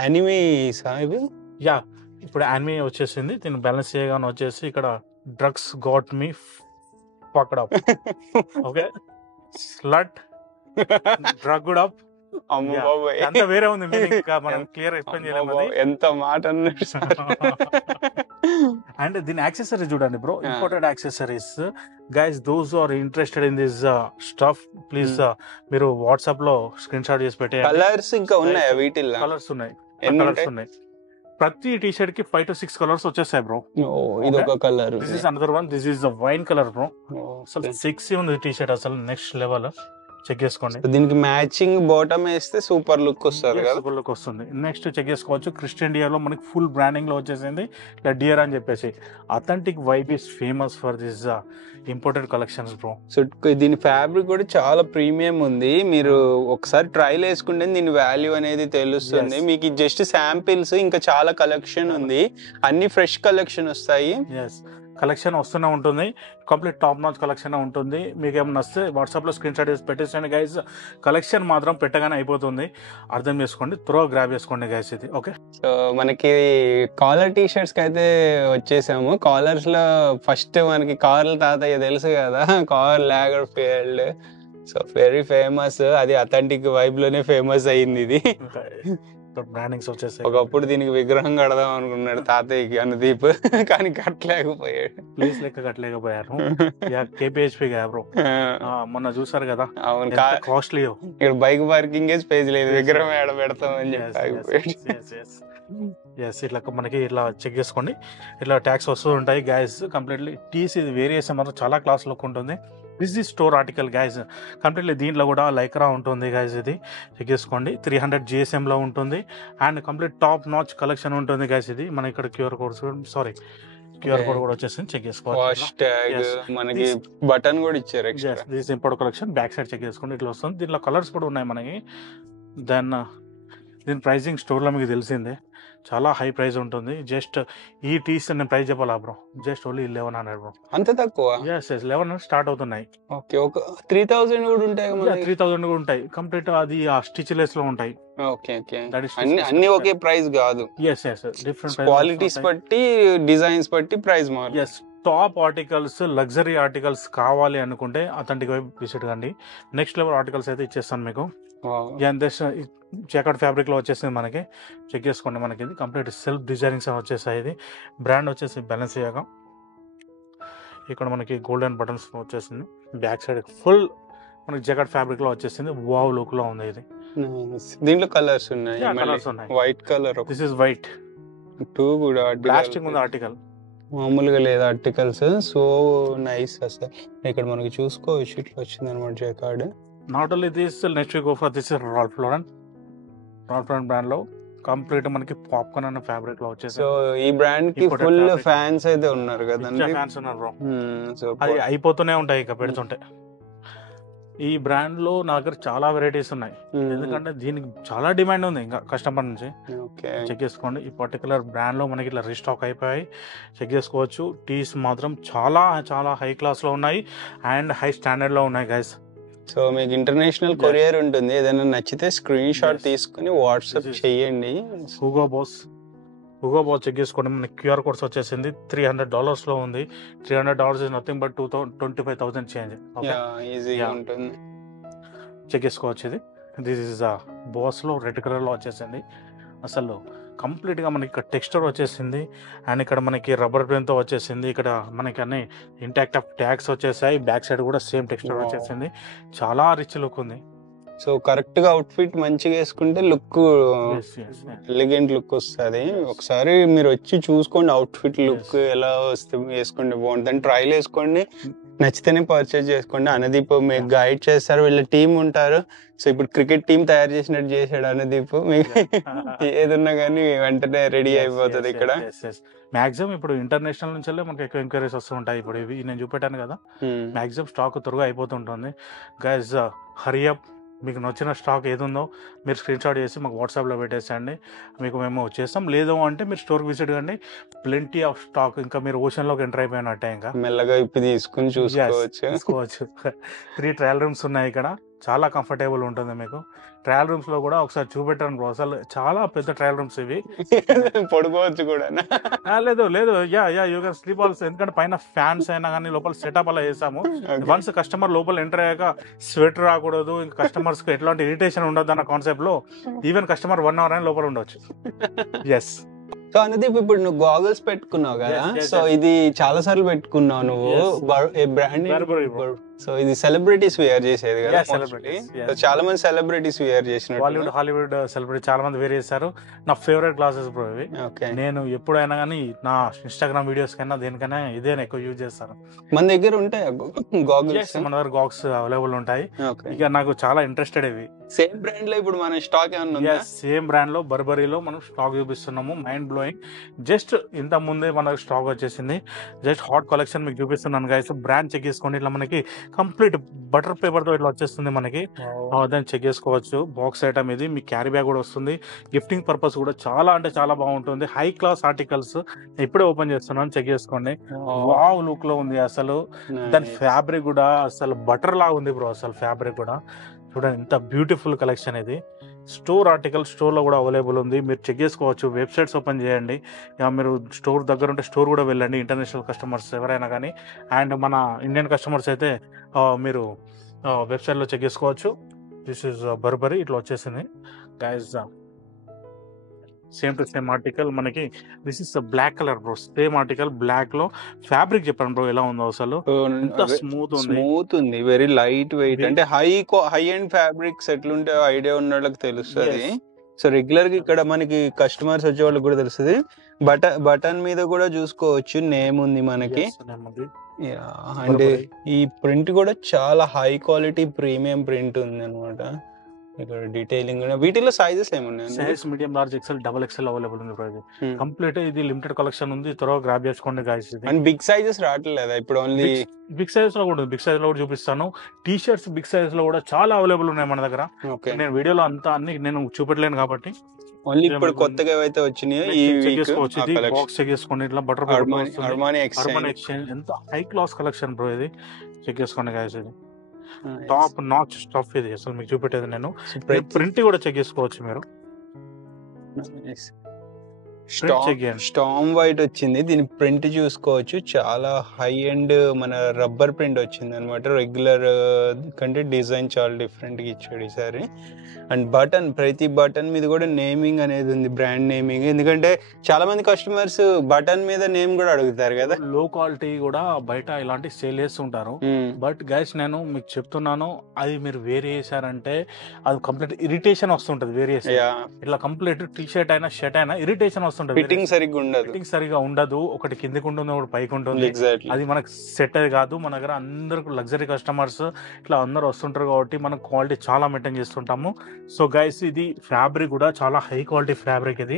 యానిమేస్ ఇవి. ఇప్పుడు యానిమే వచ్చేసింది. దీని Balenciaga వచ్చేసి ఇక్కడ drugs got me fucked up. Okay, slut drugged up. అంత వేరే ఉంది. మనం క్లియర్ ఎక్స్ప్లెయిన్ చేయలేము. ఎంత మాట అన్నాడు. అండ్ దీని యాక్సెసరీస్ చూడండి bro, imported accessories. Guys, those are interested in this stuff, please మీరు వాట్సాప్ లో స్క్రీన్ షాట్ చేసి పెట్టే. కలర్స్ ఇంకా ఉన్నాయా వీటిల్లో? కలర్స్ ఉన్నాయి. ప్రతి టీ షర్ట్ కి 5 to 6 కలర్స్ వచ్చేస్తాయి బ్రో. ఇది ఒక colour. This is another one. This is the wine colour bro. అసలు 6 ఉంది టీ షర్ట్, అసలు నెక్స్ట్ లెవెల్. చెక్ చేసుకోండి. దీనికి మ్యాచింగ్ బాటమ్ వేస్తే సూపర్ లుక్ వస్తుంది కదా. సూపర్ లుక్ వస్తుంది. నెక్స్ట్ చెక్ చేసుకోవచ్చు. క్రిస్టియన్ డియర్ లో మనకి ఫుల్ బ్రాండింగ్ లో వచ్చేసింది ఇట్లా డియర్ అని చెప్పేసి. Authentic vibe is famous for this imported collections bro. So దీని ఫ్యాబ్రిక్ కూడా చాలా ప్రీమియం ఉంది. మీరు ఒకసారి ట్రైల్ వేసుకుంటే దీని వాల్యూ అనేది తెలుస్తుంది మీకు. జస్ట్ శాంపిల్స్, ఇంకా చాలా కలెక్షన్ ఉంది. అన్ని ఫ్రెష్ కలెక్షన్ వస్తాయి. కలెక్షన్ వస్తూనే ఉంటుంది. కంప్లీట్ టాప్ నాచ్ కలెక్షన్ ఉంటుంది. మీకు ఏమన్నా వస్తే వాట్సాప్లో స్క్రీన్ షాట్ చేసి పెట్టేసండి గైస్. కలెక్షన్ మాత్రం పెట్టగానే అయిపోతుంది, అర్థం చేసుకోండి. త్వరగా గ్రాబ్ చేసుకోండి గైస్ ఇది. ఓకే, సో మనకి కాలర్ టీ షర్ట్స్ కి అయితే వచ్చేసాము. కాలర్స్ లో ఫస్ట్ మనకి కార్ల తాతయ్య తెలుసు కదా, Karl Lagerfeld. So very famous. అది అథెంటిక్ వైబ్ లోనే ఫేమస్ అయింది ఇది. బ్రాండింగ్స్ వచ్చేసాయి. ఒకప్పుడు దీనికి విగ్రహం కడదాం అనుకున్నాడు తాతయ్యకి అనుదీప్, కానీ కట్టలేకపోయాడు. ప్లీజ్ లెక్క కట్టలేకపోయారు. KPHP బ్రో మొన్న చూసారు కదా. అవును, కాస్ట్లీ. ఇక్కడ బైక్ పార్కింగ్ స్పేస్ లేదు, విగ్రహం ఏడ పెడతామని చెప్పి. ఇట్లా మనకి ఇట్లా చెక్ చేసుకోండి. ఇట్లా ట్యాక్స్ వస్తూ ఉంటాయి గ్యాస్. కంప్లీట్లీ టీస్ ఇది వేరియేషన్ మాత్రం చాలా క్లాస్ లుక్ ఉంటుంది. This is store article guys. Completely దీంట్లో కూడా లైక్రా ఉంటుంది గైజ్. ఇది చెక్ చేసుకోండి. 300 GSM లో ఉంటుంది and complete top notch collection ఉంటుంది గైజ్. ఇది మన ఇక్కడ క్యూఆర్ కోడ్ కూడా వచ్చేసింది, చెక్ చేసుకోవచ్చు. వాష్ ట్యాగ్ మనకి బటన్ కూడా ఇచ్చారు extra. This import collection back side check చేసుకోండి, ఇట్లా వస్తుంది. దీంట్లో కలర్స్ కూడా ఉన్నాయి మనకి. దెన్ దీని ప్రైసింగ్ స్టోర్లో మీకు తెలిసిందే, చాలా హై ప్రైస్ ఉంటుంది. జస్ట్ ఈ టీస్ నేను ప్రైస్ చెప్పాలా బ్రో, జస్ట్ ఓన్లీ 1100 బ్రో. అంత తక్కువ? 1100 స్టార్ట్ అవుతున్నాయి. ఓకే, ఒక 3000 కూడా ఉంటాయి. 3000 కూడా ఉంటాయి. కంప్లీట్ అది ఆ స్టిచ్లెస్ లో ఉంటాయి. ఓకే ఓకే, అన్ని ఒకే ప్రైస్ కాదు. డిఫరెంట్ క్వాలిటీస్ బట్టి, డిజైన్స్ బట్టి ప్రైస్ మారు. టాప్ ఆర్టికల్స్, లగ్జరీ ఆర్టికల్స్ కావాలి అనుకుంటే అథెంటిక్ వైపు విజిట్ కండి. నెక్స్ట్ లెవెల్ ఆర్టికల్స్ అయితే ఇచ్చేస్తాను మీకు. జాకెట్ ఫ్యాబ్రిక్ లో వచ్చేసింది మనకి, చెక్ చేసుకోండి. మనకి ఇది కంప్లీట్ సెల్ఫ్ డిజైనింగ్స్ అని వచ్చేసాయి. ఇది బ్రాండ్ వచ్చేసి బ్యాలెన్సియాగా. ఇక్కడ మనకి గోల్డెన్ బటన్స్ వచ్చేసింది. బ్యాక్ సైడ్ ఫుల్ మనకి జాకెట్ ఫ్యాబ్రిక్ లో వచ్చేసింది. వావ్ లుక్ లో ఉంది ఇది. దీంట్లో కలర్స్ ఉన్నాయి. White colour, this is white. Two కూడా ప్లాస్టిక్ ఉంది ఆర్టికల్, మామూలుగా లేదు ఆర్టికల్స్. సో నైస్ అసలు. ఇక్కడ మనకి చూసుకోవచ్చు, ఇట్లా వచ్చింది అనమాట jacquard. Not only this, next go for this Ralph Lauren brand లో కంప్లీట్ మనకి పాప్కార్న్ అనే ఫ్యాబ్రిక్ లో వచ్చేసి. సో ఈ బ్రాండ్ కి ఫుల్ ఫ్యాన్స్ అయితే ఉన్నారు కదండి. ఫ్యాన్స్ ఉన్నారు బ్రో. అది అయిపోతూనే ఉంటాయి ఇక పెడుతుంటే. ఈ బ్రాండ్ లో నా దగ్గర చాలా వెరైటీస్ ఉన్నాయి, ఎందుకంటే దీనికి చాలా డిమాండ్ ఉంది ఇంకా కస్టమర్ నుంచి. చెక్ చేసుకోండి. ఈ పర్టికులర్ బ్రాండ్ లో మనకి ఇట్లా రీస్టాక్ అయిపోయాయి, చెక్ చేసుకోవచ్చు. టీస్ మాత్రం చాలా చాలా హై క్లాస్ లో ఉన్నాయి అండ్ హై స్టాండర్డ్ లో ఉన్నాయి గైస్. సో మీకు ఇంటర్నేషనల్ కొరియర్ ఉంటుంది. ఏదైనా నచ్చితే స్క్రీన్ షాట్ తీసుకుని వాట్సాప్ చేయండి. హుగో బాస్ చెక్ చేసుకోండి. మనకి క్యూఆర్ కోడ్స్ వచ్చేసింది. $300 లో ఉంది. $300 ఇస్ నథింగ్ బట్ 25,000 చేంజ్. ఈజీగా ఉంటుంది, చెక్ చేసుకోవచ్చు. ఇది దిస్ ఇస్ బాస్ లో రెడ్ కలర్ లో వచ్చేసింది. అసలు కంప్లీట్ గా మనకి ఇక్కడ టెక్స్చర్ వచ్చేసింది అండ్ ఇక్కడ మనకి రబ్బర్ పెన్ తో వచ్చేసింది. ఇక్కడ మనకి అన్ని ఇంటాక్ట్ ఆఫ్ ట్యాగ్స్ వచ్చేసాయి. బ్యాక్ సైడ్ కూడా సేమ్ టెక్స్చర్ వచ్చేసింది. చాలా రిచ్ లుక్ ఉంది. సో కరెక్ట్ గా అవుట్ ఫిట్ మంచిగా వేసుకుంటే లుక్ ఎలిగెంట్ లుక్ వస్తుంది. ఒకసారి మీరు వచ్చి చూసుకోండి అవుట్ ఫిట్ లుక్ ఎలా వస్తే వేసుకోండి, బాగుంటుంది. ట్రైల్ వేసుకోండి, నచ్చితేనే పర్చేజ్ చేసుకోండి. అనుదీప్ మీకు గైడ్ చేస్తారు, వీళ్ళ టీం ఉంటారు. సో ఇప్పుడు క్రికెట్ టీం తయారు చేసినట్టు చేశాడు అనుదీప్. మీకు ఏదన్నా కానీ వెంటనే రెడీ అయిపోతుంది ఇక్కడ. మాక్సిమం ఇప్పుడు ఇంటర్నేషనల్ నుంచి మనకి ఎక్కువ ఎంక్వైరీస్ వస్తూ ఉంటాయి. ఇప్పుడు ఇవి నేను చూపెట్టాను కదా, మాక్సిమం స్టాక్ త్వరగా అయిపోతుంటుంది. Guys hurry up. మీకు నచ్చిన స్టాక్ ఏది ఉందో మీరు స్క్రీన్ షాట్ చేసి మాకు వాట్సాప్లో పెట్టేసండి, మీకు మేము చేస్తాం. లేదు అంటే మీరు స్టోర్కి విజిట్ కండి, ప్లెంటీ ఆఫ్ స్టాక్. ఇంకా మీరు ఓషన్లోకి ఎంటర్ అయిపోయినట్టే, ఇంకా మెల్లగా ఇప్పి తీసుకుని చూసుకోవచ్చు. 3 ట్రయల్ రూమ్స్ ఉన్నాయి ఇక్కడ, చాలా కంఫర్టబుల్ ఉంటుంది మీకు. ట్రయల్ రూమ్స్ లో కూడా ఒకసారి చూపెట్టాను బ్రో, అసలు చాలా పెద్ద ట్రయల్ రూమ్స్ ఇవి. పడుకోవచ్చు కూడా. లేదు యూ కెన్ స్లీప్ ఆల్సో, ఎందుకంటే పైన ఫ్యాన్స్ అయినా కానీ లోపల సెటప్ అలా చేసాము. వన్స్ కస్టమర్ లోపల ఎంటర్ అయ్యాక స్వెట్ రాకూడదు, ఇంకా కస్టమర్స్ కి ఎట్లాంటి ఇరిటేషన్ ఉండదు అన్న కాన్సెప్ట్ లో ఈవెన్ కస్టమర్ 1 hour అయినా లోపల ఉండొచ్చు. ఎస్. సో అనుదీప్, ఇప్పుడు నువ్వు గాగల్స్ పెట్టుకున్నావు కదా, సో ఇది చాలా సార్లు పెట్టుకున్నావు నువ్వు. బ్రాండ్, సో ఇది సెలబ్రిటీస్ వేర్ చేసేది కదా, చాలా మంది సెలబ్రిటీస్ వేర్ చేసినట్టు. బాలీవుడ్, హాలీవుడ్ సెలబ్రిటీ చాలా మంది వేర్ చేశారు. నా ఫేవరెట్ క్లాసెస్ బ్రో ఇవి. నేను ఎప్పుడైనా కానీ నా ఇన్స్టాగ్రామ్ వీడియోస్ కన్నా దేనికైనా ఇదే ఎక్కువ యూజ్ చేస్తాను. మన దగ్గర ఉంటాయి గాగల్స్, మన దగ్గర గాగ్స్ అవైలబుల్ ఉంటాయి. ఇక నాకు చాలా ఇంట్రెస్టెడ్ ఇవి. సేమ్ బ్రాండ్ లో ఇప్పుడు మన స్టాక్ ఏమన్నా? సేమ్ బ్రాండ్ లో బర్బరీలో మనం స్టాక్ చూపిస్తున్నాము. Mind blowing. జస్ట్ ఇంత ముందే మనకు స్టాక్ వచ్చేసింది. జస్ట్ హాట్ కలెక్షన్ మీకు చూపిస్తున్నాను గైస్. బ్రాండ్ చెక్ చేసుకోండి. ఇట్లా మనకి కంప్లీట్ బటర్ పేపర్ తో ఇట్లా వచ్చేస్తుంది మనకి. దాన్ని చెక్ చేసుకోవచ్చు. బాక్స్ ఐటమ్ ఇది. మీ క్యారీ బ్యాగ్ కూడా వస్తుంది. గిఫ్టింగ్ పర్పస్ కూడా చాలా అంటే చాలా బాగుంటుంది. హై క్లాస్ ఆర్టికల్స్ ఇప్పుడే ఓపెన్ చేస్తున్నాను, చెక్ చేసుకోండి. వావ్ లుక్ లో ఉంది అసలు. దాని ఫ్యాబ్రిక్ కూడా అసలు బటర్ లా ఉంది బ్రో. అసలు ఫ్యాబ్రిక్ కూడా చూడండి, ఎంత బ్యూటిఫుల్ కలెక్షన్ ఇది. స్టోర్ ఆర్టికల్ స్టోర్లో కూడా అవైలబుల్ ఉంది, మీరు చెక్ చేసుకోవచ్చు. వెబ్సైట్స్ ఓపెన్ చేయండి. మీరు స్టోర్ దగ్గర ఉంటే స్టోర్ కూడా వెళ్ళండి, ఇంటర్నేషనల్ కస్టమర్స్ ఎవరైనా కానీ. అండ్ మన ఇండియన్ కస్టమర్స్ అయితే మీరు వెబ్సైట్లో చెక్ చేసుకోవచ్చు. దిస్ ఇస్ బర్బరీ, ఇట్లా వచ్చేసింది guys. Same to same article మనకి. This is black colour bro. Same article black లో. ఫ్యాబ్రిక్ చెప్పండి బ్రో ఎలా ఉందో అసలు. ఎంత స్మూత్ ఉంది, వెరీ లైట్ వెయిట్. అంటే హై అండ్ ఫ్యాబ్రిక్స్ ఎట్లుంటే ఐడియా ఉన్న వాళ్ళకి తెలుస్తుంది. సో రెగ్యులర్ గా ఇక్కడ మనకి కస్టమర్స్ వచ్చే వాళ్ళకి కూడా తెలుస్తుంది. బటన్ మీద కూడా చూసుకోవచ్చు, నేమ్ ఉంది మనకి. అండ్ ఈ ప్రింట్ కూడా చాలా హై క్వాలిటీ ప్రీమియం ప్రింట్ ఉంది అనమాట. ఇక్కడ డీటెయిలింగ్ వీటిలో సైజెస్ ఏమున్నాయి? Size medium, large, XL, double XL available ఉంది బ్రో. ఇది కంప్లీట్ ఇది లిమిటెడ్ కలెక్షన్ ఉంది, త్వరగా గ్రాబ్ చేసుకోండి గైస్. ఇది అండ్ బిగ్ సైజెస్ రావట్లేదా ఇప్పుడు? ఓన్లీ బిగ్ సైజ్ లో కూడా, బిగ్ సైజ్ లో కూడా చూపిస్తాను. టీ షర్ట్స్ బిగ్ సైజ్ లో కూడా చాలా అవైలబుల్ ఉన్నాయి మన దగ్గర. నేను వీడియోలో అంతా అన్ని నేను చూపెట్టలేను కాబట్టి ఓన్లీ ఇప్పుడు కొత్తగా ఏవైతే వచ్చినాయో ఈ వీక్ బాక్స్ చెక్ చేసుకోండి. ఇట్లా బటర్ అర్మానీ ఎక్స్చేంజ్ ఎంత హై క్లాస్ కలెక్షన్ బ్రో, ఇది చెక్ చేసుకోండి గైస్. ఇది టాప్ నాచ్ స్టఫ్, ఇది అసలు మీకు చూపెట్టేది. నేను ప్రింట్ కూడా చెక్ చేసుకోవచ్చు మీరు. స్టామ్ వైట్ వచ్చింది, దీని ప్రింట్ చూసుకోవచ్చు. చాలా హై అండ్ మన రబ్బర్ ప్రింట్ వచ్చింది అనమాట. రెగ్యులర్ కంటే డిజైన్ చాలా డిఫరెంట్ గా ఇచ్చాడు ఈసారి. అండ్ బటన్, ప్రతి బటన్ మీద కూడా నేమింగ్ అనేది ఉంది, బ్రాండ్ నేమింగ్. ఎందుకంటే చాలా మంది కస్టమర్స్ బటన్ మీద నేమ్ కూడా అడుగుతారు కదా. లో క్వాలిటీ కూడా బయట ఇలాంటి సేల్ చేస్తుంటారు. బట్ గైస్ నేను మీకు చెప్తున్నాను, అది మీరు వేరే చేశారంటే అది కంప్లీట్ ఇరిటేషన్ వస్తుంటది. వేరే ఇట్లా కంప్లీట్ టీ షర్ట్ అయినా షర్ట్ అయినా ఇరిటేషన్ వస్తుంటది. ఫిట్టింగ్ సరిగ్గా ఉండదు, ఫిట్టింగ్ సరిగా ఉండదు. ఒకటి కిందికి ఉంటుంది, ఒకటి పైకి ఉంటుంది. అది మనకు సెట్ అది కాదు. మన దగ్గర అందరికి లగ్జరీ కస్టమర్స్ ఇట్లా అందరు వస్తుంటారు కాబట్టి మనం క్వాలిటీ చాలా మెయింటైన్ చేస్తుంటాము. సో గైస్ ఇది ఫ్యాబ్రిక్ కూడా చాలా హై క్వాలిటీ ఫ్యాబ్రిక్, ఇది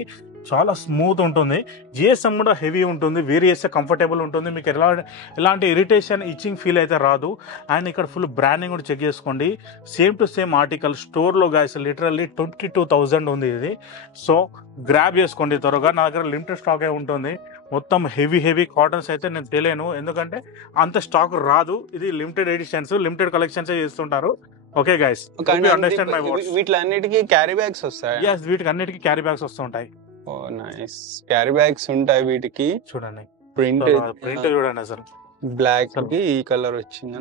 చాలా స్మూత్ ఉంటుంది. జిఎస్ఎం కూడా హెవీ ఉంటుంది, వేర్ చేస్తే కంఫర్టబుల్ ఉంటుంది. మీకు ఎలాంటి ఇరిటేషన్, ఇచ్చింగ్ ఫీల్ అయితే రాదు. అండ్ ఇక్కడ ఫుల్ బ్రాండింగ్ కూడా చెక్ చేసుకోండి. సేమ్ టు సేమ్ ఆర్టికల్ స్టోర్లో గైస్ లిటరల్లీ 22,000 ఉంది ఇది. సో గ్రాబ్ చేసుకోండి త్వరగా. నా దగ్గర లిమిటెడ్ స్టాకే ఉంటుంది. మొత్తం హెవీ కాటన్స్ అయితే నేను తెలియను, ఎందుకంటే అంత స్టాక్ రాదు. ఇది లిమిటెడ్ ఎడిషన్స్, లిమిటెడ్ కలెక్షన్స్ చేస్తుంటారు. Okay guys, understand my words. వీటిలన్నిటికీ క్యారీ బ్యాగ్స్ వస్తాయి? yes, వీటికి అన్నిటికీ క్యారీ బ్యాగ్స్ వస్తుంటాయి. ఓ నైస్, క్యారీ బ్యాగ్స్ ఉంటాయి వీటికి. చూడండి ప్రింట్ చూడండి అసలు బ్లాక్ కి ఈ కలర్ వచ్చింది.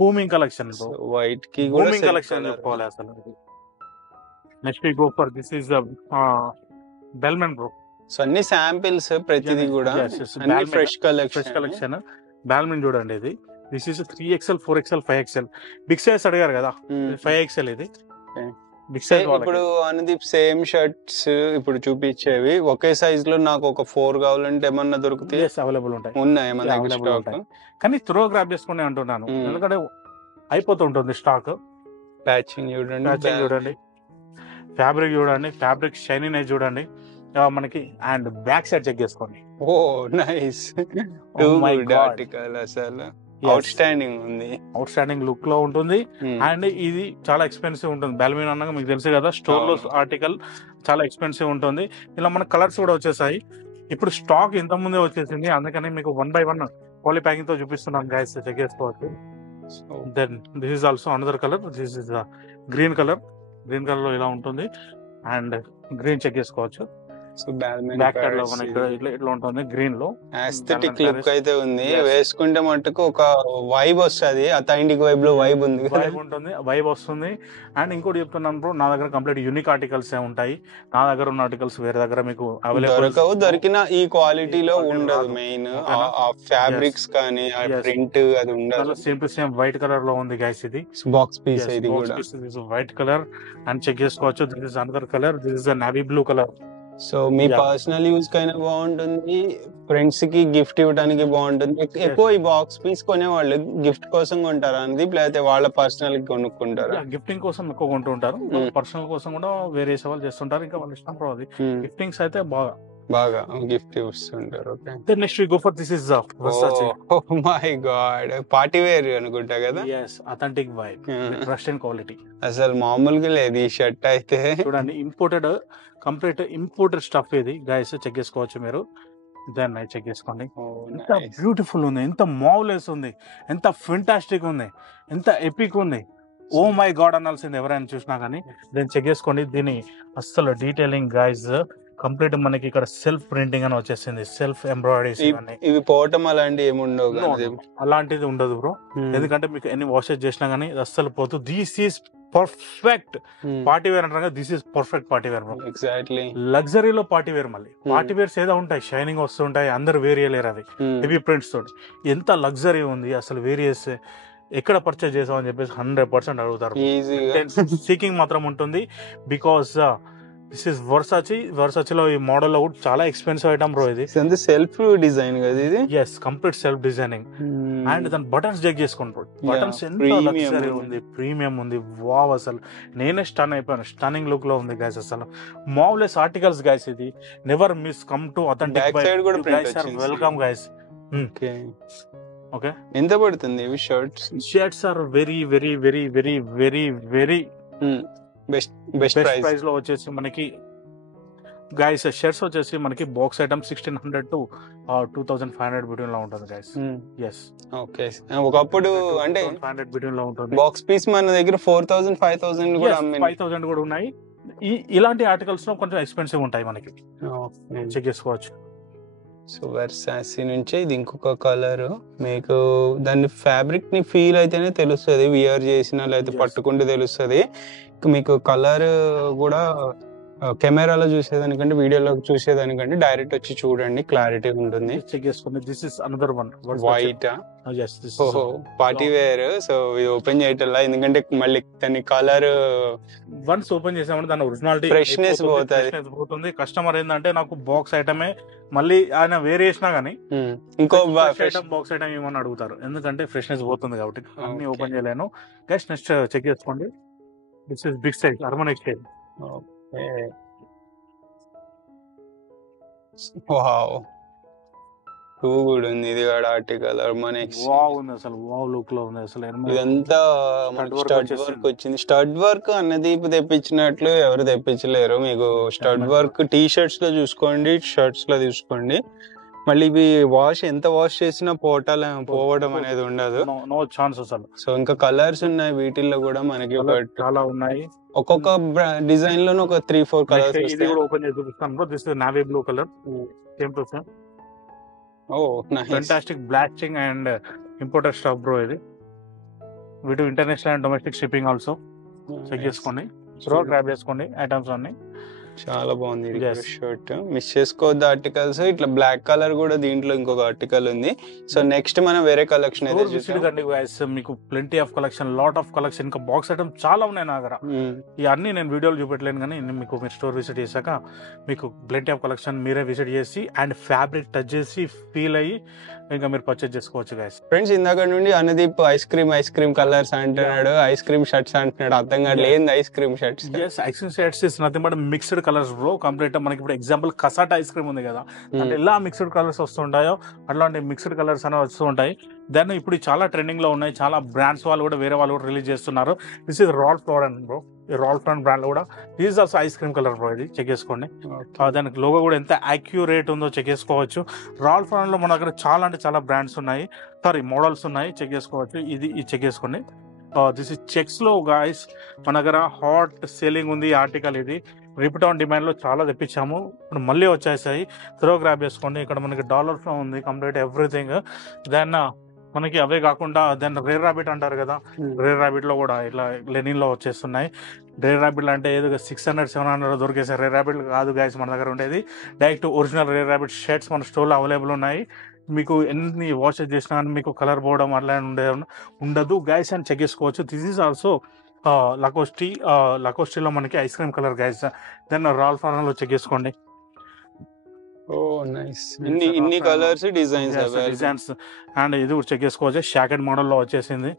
బూమింగ్ కలెక్షన్, వైట్ కి బూమింగ్ కలెక్షన్ చెప్పుకోవాలి అసలు. Next we go for this is Balmain bro. So అన్ని శాంపిల్స్, ప్రతిదీ కూడా అన్ని ఫ్రెష్ కలెక్షన్. బెల్మెన్ చూడండి, ఇది this is 3XL 4XL 5XL. Big size అడిగారు కదా, 5XL ఇది బిగ్ సైజ్. ఇప్పుడు అనుదీప్ సేమ్ షర్ట్స్ ఇప్పుడు చూపించేవి ఒకే సైజ్ లో నాకు ఒక 4 కావాలంటే ఏమన్నా దొరుకుతాయి? అవైలబుల్ ఉంటాయి, ఉన్నాయి మన దగ్గర. కానీ త్రో గ్రాబ్ చేసుకుని అంటున్నాను, ఎందుకంటే అయిపోతుంటుంది స్టాక్. ప్యాచింగ్ చూడండి, ఫ్యాబ్రిక్ చూడండి, ఫ్యాబ్రిక్ షైనీనెస్ చూడండి మనకి. అండ్ బ్యాక్ సైడ్ చెక్ చేసుకోండి. ఓ నైస్, ఆర్టికల్ అసలు అవుట్ స్టాండింగ్ లుక్ లో ఉంటుంది. అండ్ ఇది చాలా ఎక్స్పెన్సివ్ ఉంటుంది. బెల్మిన్ అన్నాక మీకు తెలుసు కదా, స్టోర్ లో ఆర్టికల్ చాలా ఎక్స్పెన్సివ్ ఉంటుంది. ఇలా మన కలర్స్ కూడా వచ్చేసాయి. ఇప్పుడు స్టాక్ ఇంత ముందే వచ్చేసింది, అందుకని మీకు 1 by 1 పాలీ ప్యాకింగ్ తో చూపిస్తున్నాను గైస్, చెక్ చేసుకోవచ్చు. Then this is also another colour. This is green colour లో ఇలా ఉంటుంది. అండ్ గ్రీన్ చెక్ చేసుకోవచ్చు. బ్యాక్ సైడ్ లో మనకి ఇట్లా ఉంటుంది, గ్రీన్ లో ఆస్థెటిక్ లుక్ అయితే ఉంది. వేసుకుంటే మటుకు ఒక వైబ్ వస్తుంది, అథెంటిక్ వైబ్ లో వైబ్ వస్తుంది. అండ్ ఇంకోటి చెప్తున్నాను బ్రో, నా దగ్గర కంప్లీట్ యూనిక్ ఆర్టికల్స్ ఉంటాయి. నా దగ్గర ఉన్న ఆర్టికల్స్ వేరే దగ్గర మీకు అవైలబుల్ దొరికిన ఈ క్వాలిటీలో ఉండదు. మెయిన్ ఫ్యాబ్రిక్స్ కానీ ప్రింట్ అది ఉండదు. సేమ్ వైట్ కలర్ లో ఉంది గైస్, ఇది బాక్స్ పీస్. ఇది కూడా వైట్ కలర్ అండ్ చెక్ చేసుకోవచ్చు. This is another colour, this is navy blue colour. So మీ పర్సనల్ యూజ్ కైనా బాగుంటుంది, ఫ్రెండ్స్ కి గిఫ్ట్ ఇవ్వడానికి బాగుంటుంది. ఎక్కువ ఈ బాక్స్ పీస్ కొనేవాళ్ళు గిఫ్ట్ కోసం కొంటారా అనేది, లేకపోతే వాళ్ళ పర్సనల్ కి కొనుక్కుంటారా? గిఫ్టింగ్ కోసం ఎక్కువ కొంటుంటారు, పర్సనల్ కోసం కూడా వేరే సవాల్ చేస్తుంటారు. ఇంకా వాళ్ళ ఇష్టం అది. గిఫ్టింగ్స్ అయితే బాగా గిఫ్ట్ ఇస్తుంటారు. Next we go for this is Versace. Oh my God, party wear అనుకుంటా కదా. yes, authentic vibe, trust and quality. అసలు మామూలుగా లేదు ఈ షర్ట్ అయితే. చూడండి, కంప్లీట్ ఇంపోర్టెడ్ స్టఫ్ ఇది గైస్, చెక్ చేసుకోవచ్చు మీరు. దాన్ని చెక్ చేసుకోండి. ఎంత బ్యూటిఫుల్ ఉంది, ఎంత మావులెస్ ఉంది, ఎంత ఫెంటాస్టిక్ ఉంది, ఎంత ఎపిక్ ఉంది. ఓ మై గాడ్ అనాల్సింది ఎవరైనా చూసినా కానీ. దీన్ని చెక్ చేసుకోండి. దీని అస్సలు డీటెయిలింగ్ గైస్ కంప్లీట్ మనకి ఇక్కడ సెల్ఫ్ ప్రింటింగ్ అని వచ్చేసింది, సెల్ఫ్ ఎంబ్రాయిడరీస్. ఇవి పోవటం అలాంటివి ఏమి ఉండవు, అలాంటిది ఉండదు బ్రో. ఎందుకంటే మీకు ఎన్ని వాషెస్ చేసినా కానీ అస్సలు పోదు. This is perfect party wear అంటారు కదా, this is perfect party wear bro. Exactly లగ్జరీలో పార్టీ వేర్. మళ్ళీ పార్టీ వేర్స్ ఏదో ఉంటాయి, షైనింగ్ వస్తుంటాయి, అందరు వేర్ చేయలేరు అవి హెవీ ప్రింట్స్ తోటి. ఎంత లగ్జరీ ఉంది అసలు, వేర్ చేస్తే ఎక్కడ పర్చేస్ చేసామని చెప్పేసి 100% అడుగుతారు. సీకింగ్ మాత్రం ఉంటుంది, బికాస్ దిస్ ఇస్ వర్సాచిలో ఈ మోడల్ లో కూడా చాలా ఎక్స్పెన్సివ్ ఐటమ్ బ్రో ఇది. ఇదంతా సెల్ఫ్ డిజైన్ కదా ఇది. Yes, complete self designing. And దాని బటన్స్ చెక్ చేసుకోండి బ్రో, బటన్స్ ఎంత premium లగ్జరీ ఉంది. ఉంది, ప్రీమియం ఉంది. వావ్, అసలు నేనే స్టన్ అయిపోయాను. స్టన్నింగ్ లుక్ లో ఉంది గైస్. అసలు మావ్లెస్ ఆర్టికల్స్ గైస్. ఇది never miss, come to authentic Back side కూడా print వచ్చింది. Welcome guys. ఓకే ఓకే, ఎంత పడుతుంది ఇవి shirts? Shirts are very very very very very very best best price. Price లో వచ్చేసి మనకి గైస్ షర్ట్స్ వచ్చేసి మనకి బాక్స్ ఐటమ్ 1600 to 2500 బిట్వీన్ లో ఉంటుంది గైస్. Yes, okay. ఒకప్పుడు అంటే 500 బిట్వీన్ లో ఉంటుంది. బాక్స్ పీస్ మన దగ్గర 4000 5000 కూడా 5000 కూడా ఉన్నాయి. ఇలాంటి ఆర్టికల్స్ లో కొంచెం ఎక్స్పెన్సివ్ ఉంటాయి మనకి, చెక్ చేసుకోవచ్చు. సో వెర్సాసి నుంచి ఇది ఇంకొక కలర్. మీకు దాని ఫ్యాబ్రిక్ ని ఫీల్ అయితేనే తెలుస్తుంది, వియర్ చేసిన లేకపోతే పట్టుకుంటే తెలుస్తుంది. మీకు కలర్ కూడా కెమెరాలో చూసేదానికంటే వీడియోలో చూసేదానికంటే డైరెక్ట్ వచ్చి చూడండి, క్లారిటీ ఉంటుంది. చెక్ చేసుకోండి. This is another one white. yes, this ఓహో, పార్టీ వేర్. సో ఇది ఓపెన్ చేయటల్లా, ఎందుకంటే మళ్ళీ దాని కలర్ వన్స్ ఓపెన్ చేసామంటే దాని ఒరిజినాలిటీ ఫ్రెష్నెస్ పోతుంది. కస్టమర్ ఏంటంటే నాకు బాక్స్ ఐటమే మళ్ళీ ఆయన వేరే చేసినా గానీ ఇంకో బాక్స్ ఐటమ్ ఏమని అడుగుతారు, ఎందుకంటే ఫ్రెష్నెస్ పోతుంది కాబట్టి. అన్ని ఓపెన్ చేయలేను గైస్. నెక్స్ట్ చెక్ చేసుకోండి. This is big size Armani Exchange. Wow, two కూడా ఉంది. ఇది కూడా ఆర్టికల్ అర్మన్ ఎక్స్. వావ్ ఉంది అసలు, వావ్ లుక్ లో ఉంది అసలు. ఇదంతా స్టడ్ వర్క్ వచ్చింది. స్టడ్ వర్క్ అన్నది తెప్పించినట్లు ఎవరు తెప్పించలేరు. మీకు స్టడ్ వర్క్ టీ షర్ట్స్ లో చూసుకోండి, షర్ట్స్ లో చూసుకోండి. మళ్ళీ ఇవి ఎంత వాష్ చేసినా పోవడం అనేది ఉండదు. నో ఛాన్స్ అసలు. సో ఇంకా కలర్స్ ఉన్నాయి వీటిల్లో కూడా మనకి చాలా ఉన్నాయి. ఒక్కొక్క డిజైన్ లోనే ఒక 3-4 కలర్స్. ఇది కూడా ఓపెన్ చేసి చూపిస్తాను bro. This is navy blue colour. Same to same. Oh nice, fantastic blasting and imported stock bro. ఇది వీటి international and domestic shipping also. Check చేసుకోండి బ్రో, గ్రాబ్ చేసుకోండి ఐటమ్స్ అన్ని. చాలా బాగుంది ఇది షర్ట్. మిస్ చేసుకోవద్దు ఆర్టికల్స్. ఇట్లా బ్లాక్ కలర్ కూడా దీంట్లో ఇంకొక ఆర్టికల్ ఉంది. సో నెక్స్ట్ మనం వేరే కలెక్షన్ అయితే చూద్దాం. మీకు plenty of collection, lot of collection, ఇంకా బాక్స్ ఐటమ్ చాలా ఉన్నాయి నా దగ్గర. ఇవన్నీ నేను వీడియోలు చూపెట్టలేను కానీ మీకు మీరు స్టోర్ విజిట్ చేశాక మీకు ప్లెంటీ ఆఫ్ కలెక్షన్ మీరే విజిట్ చేసి అండ్ ఫ్యాబ్రిక్ టచ్ చేసి ఫీల్ అయ్యి ఇంకా మీరు పర్చేజ్ చేసుకోవచ్చు గైస్. ఫ్రెండ్స్, ఇందాక నుండి అనుదీప్ ఐస్ క్రీమ్ కలర్స్ అంటున్నాడు, ఐస్ క్రీమ్ షర్ట్స్ అంటున్నాడు. అర్థం కాదు ఏంది ice cream shirts. Ice cream shirts is nothing but mixed colours bro. Complete మనకి ఇప్పుడు ఎగ్జాంపుల్ కసాట ఐస్ క్రీమ్ ఉంది కదా, అంటే ఎలా మిక్స్డ్ కలర్స్ వస్తుంటాయో అట్లాంటి మిక్స్డ్ కలర్స్ అనేవి వస్తూ ఉంటాయి. దెన్ ఇప్పుడు చాలా ట్రెండింగ్ లో ఉన్నాయి. చాలా బ్రాండ్స్ వాళ్ళు కూడా వేరే వాళ్ళు కూడా రిలీజ్ చేస్తున్నారు. This is Ralph Lauren bro. ఈ రాల్ఫ్ లారెన్ బ్రాండ్ లో కూడా this also ice cream colour bro. ఇది చెక్ చేసుకోండి. దానికి లోగో కూడా ఎంత యాక్యురేట్ ఉందో చెక్ చేసుకోవచ్చు. రాల్ఫ్ లారెన్ లో మన దగ్గర చాలా అంటే చాలా బ్రాండ్స్ ఉన్నాయి, మోడల్స్ ఉన్నాయి, చెక్ చేసుకోవచ్చు. ఇది చెక్ చేసుకోండి. దిస్ ఇస్ చెక్స్ లో గైస్ మన దగ్గర హాట్ సేలింగ్ ఉంది ఆర్టికల్. ఇది రిపీట్ ఆన్ డిమాండ్ లో చాలా తెప్పించాము, ఇప్పుడు మళ్ళీ వచ్చేసాయి. త్రో గ్రాబ్ చేసుకోండి. ఇక్కడ మనకి డాలర్స్ లో ఉంది కంప్లీట్ ఎవ్రీథింగ్. దెన్ మనకి అవే కాకుండా దెన్ రేర్ ర్యాబిట్ అంటారు కదా, రేర్ ర్యాబిట్ లో కూడా ఇట్లా లెనిన్ లో వచ్చేస్తున్నాయి. రేర్ ర్యాబిట్ అంటే ఏదో 600-700 దొరికేసే రేర్ ర్యాబిట్ కాదు గైస్ మన దగ్గర ఉండేది. Direct original rare rabbit shirts మన స్టోర్లో అవైలబుల్ ఉన్నాయి. మీకు ఎన్ని వాష్ చేసినా కానీ మీకు కలర్ పోవడం అట్లా ఉండదు గైస్ అని చెక్ చేసుకోవచ్చు. దిస్ ఈజ్ ఆల్సో లకోస్టీలో మనకి ice cream colour guys. Then Ralph Lauren లో చెక్ చేసుకోండి. ఓ నైస్, ఇన్ని కలర్స్ డిజైన్స్ అండ్ ఇది కూడా చెక్ చేసుకోవచ్చు. షాకెట్ మోడల్ లో వచ్చేసింది.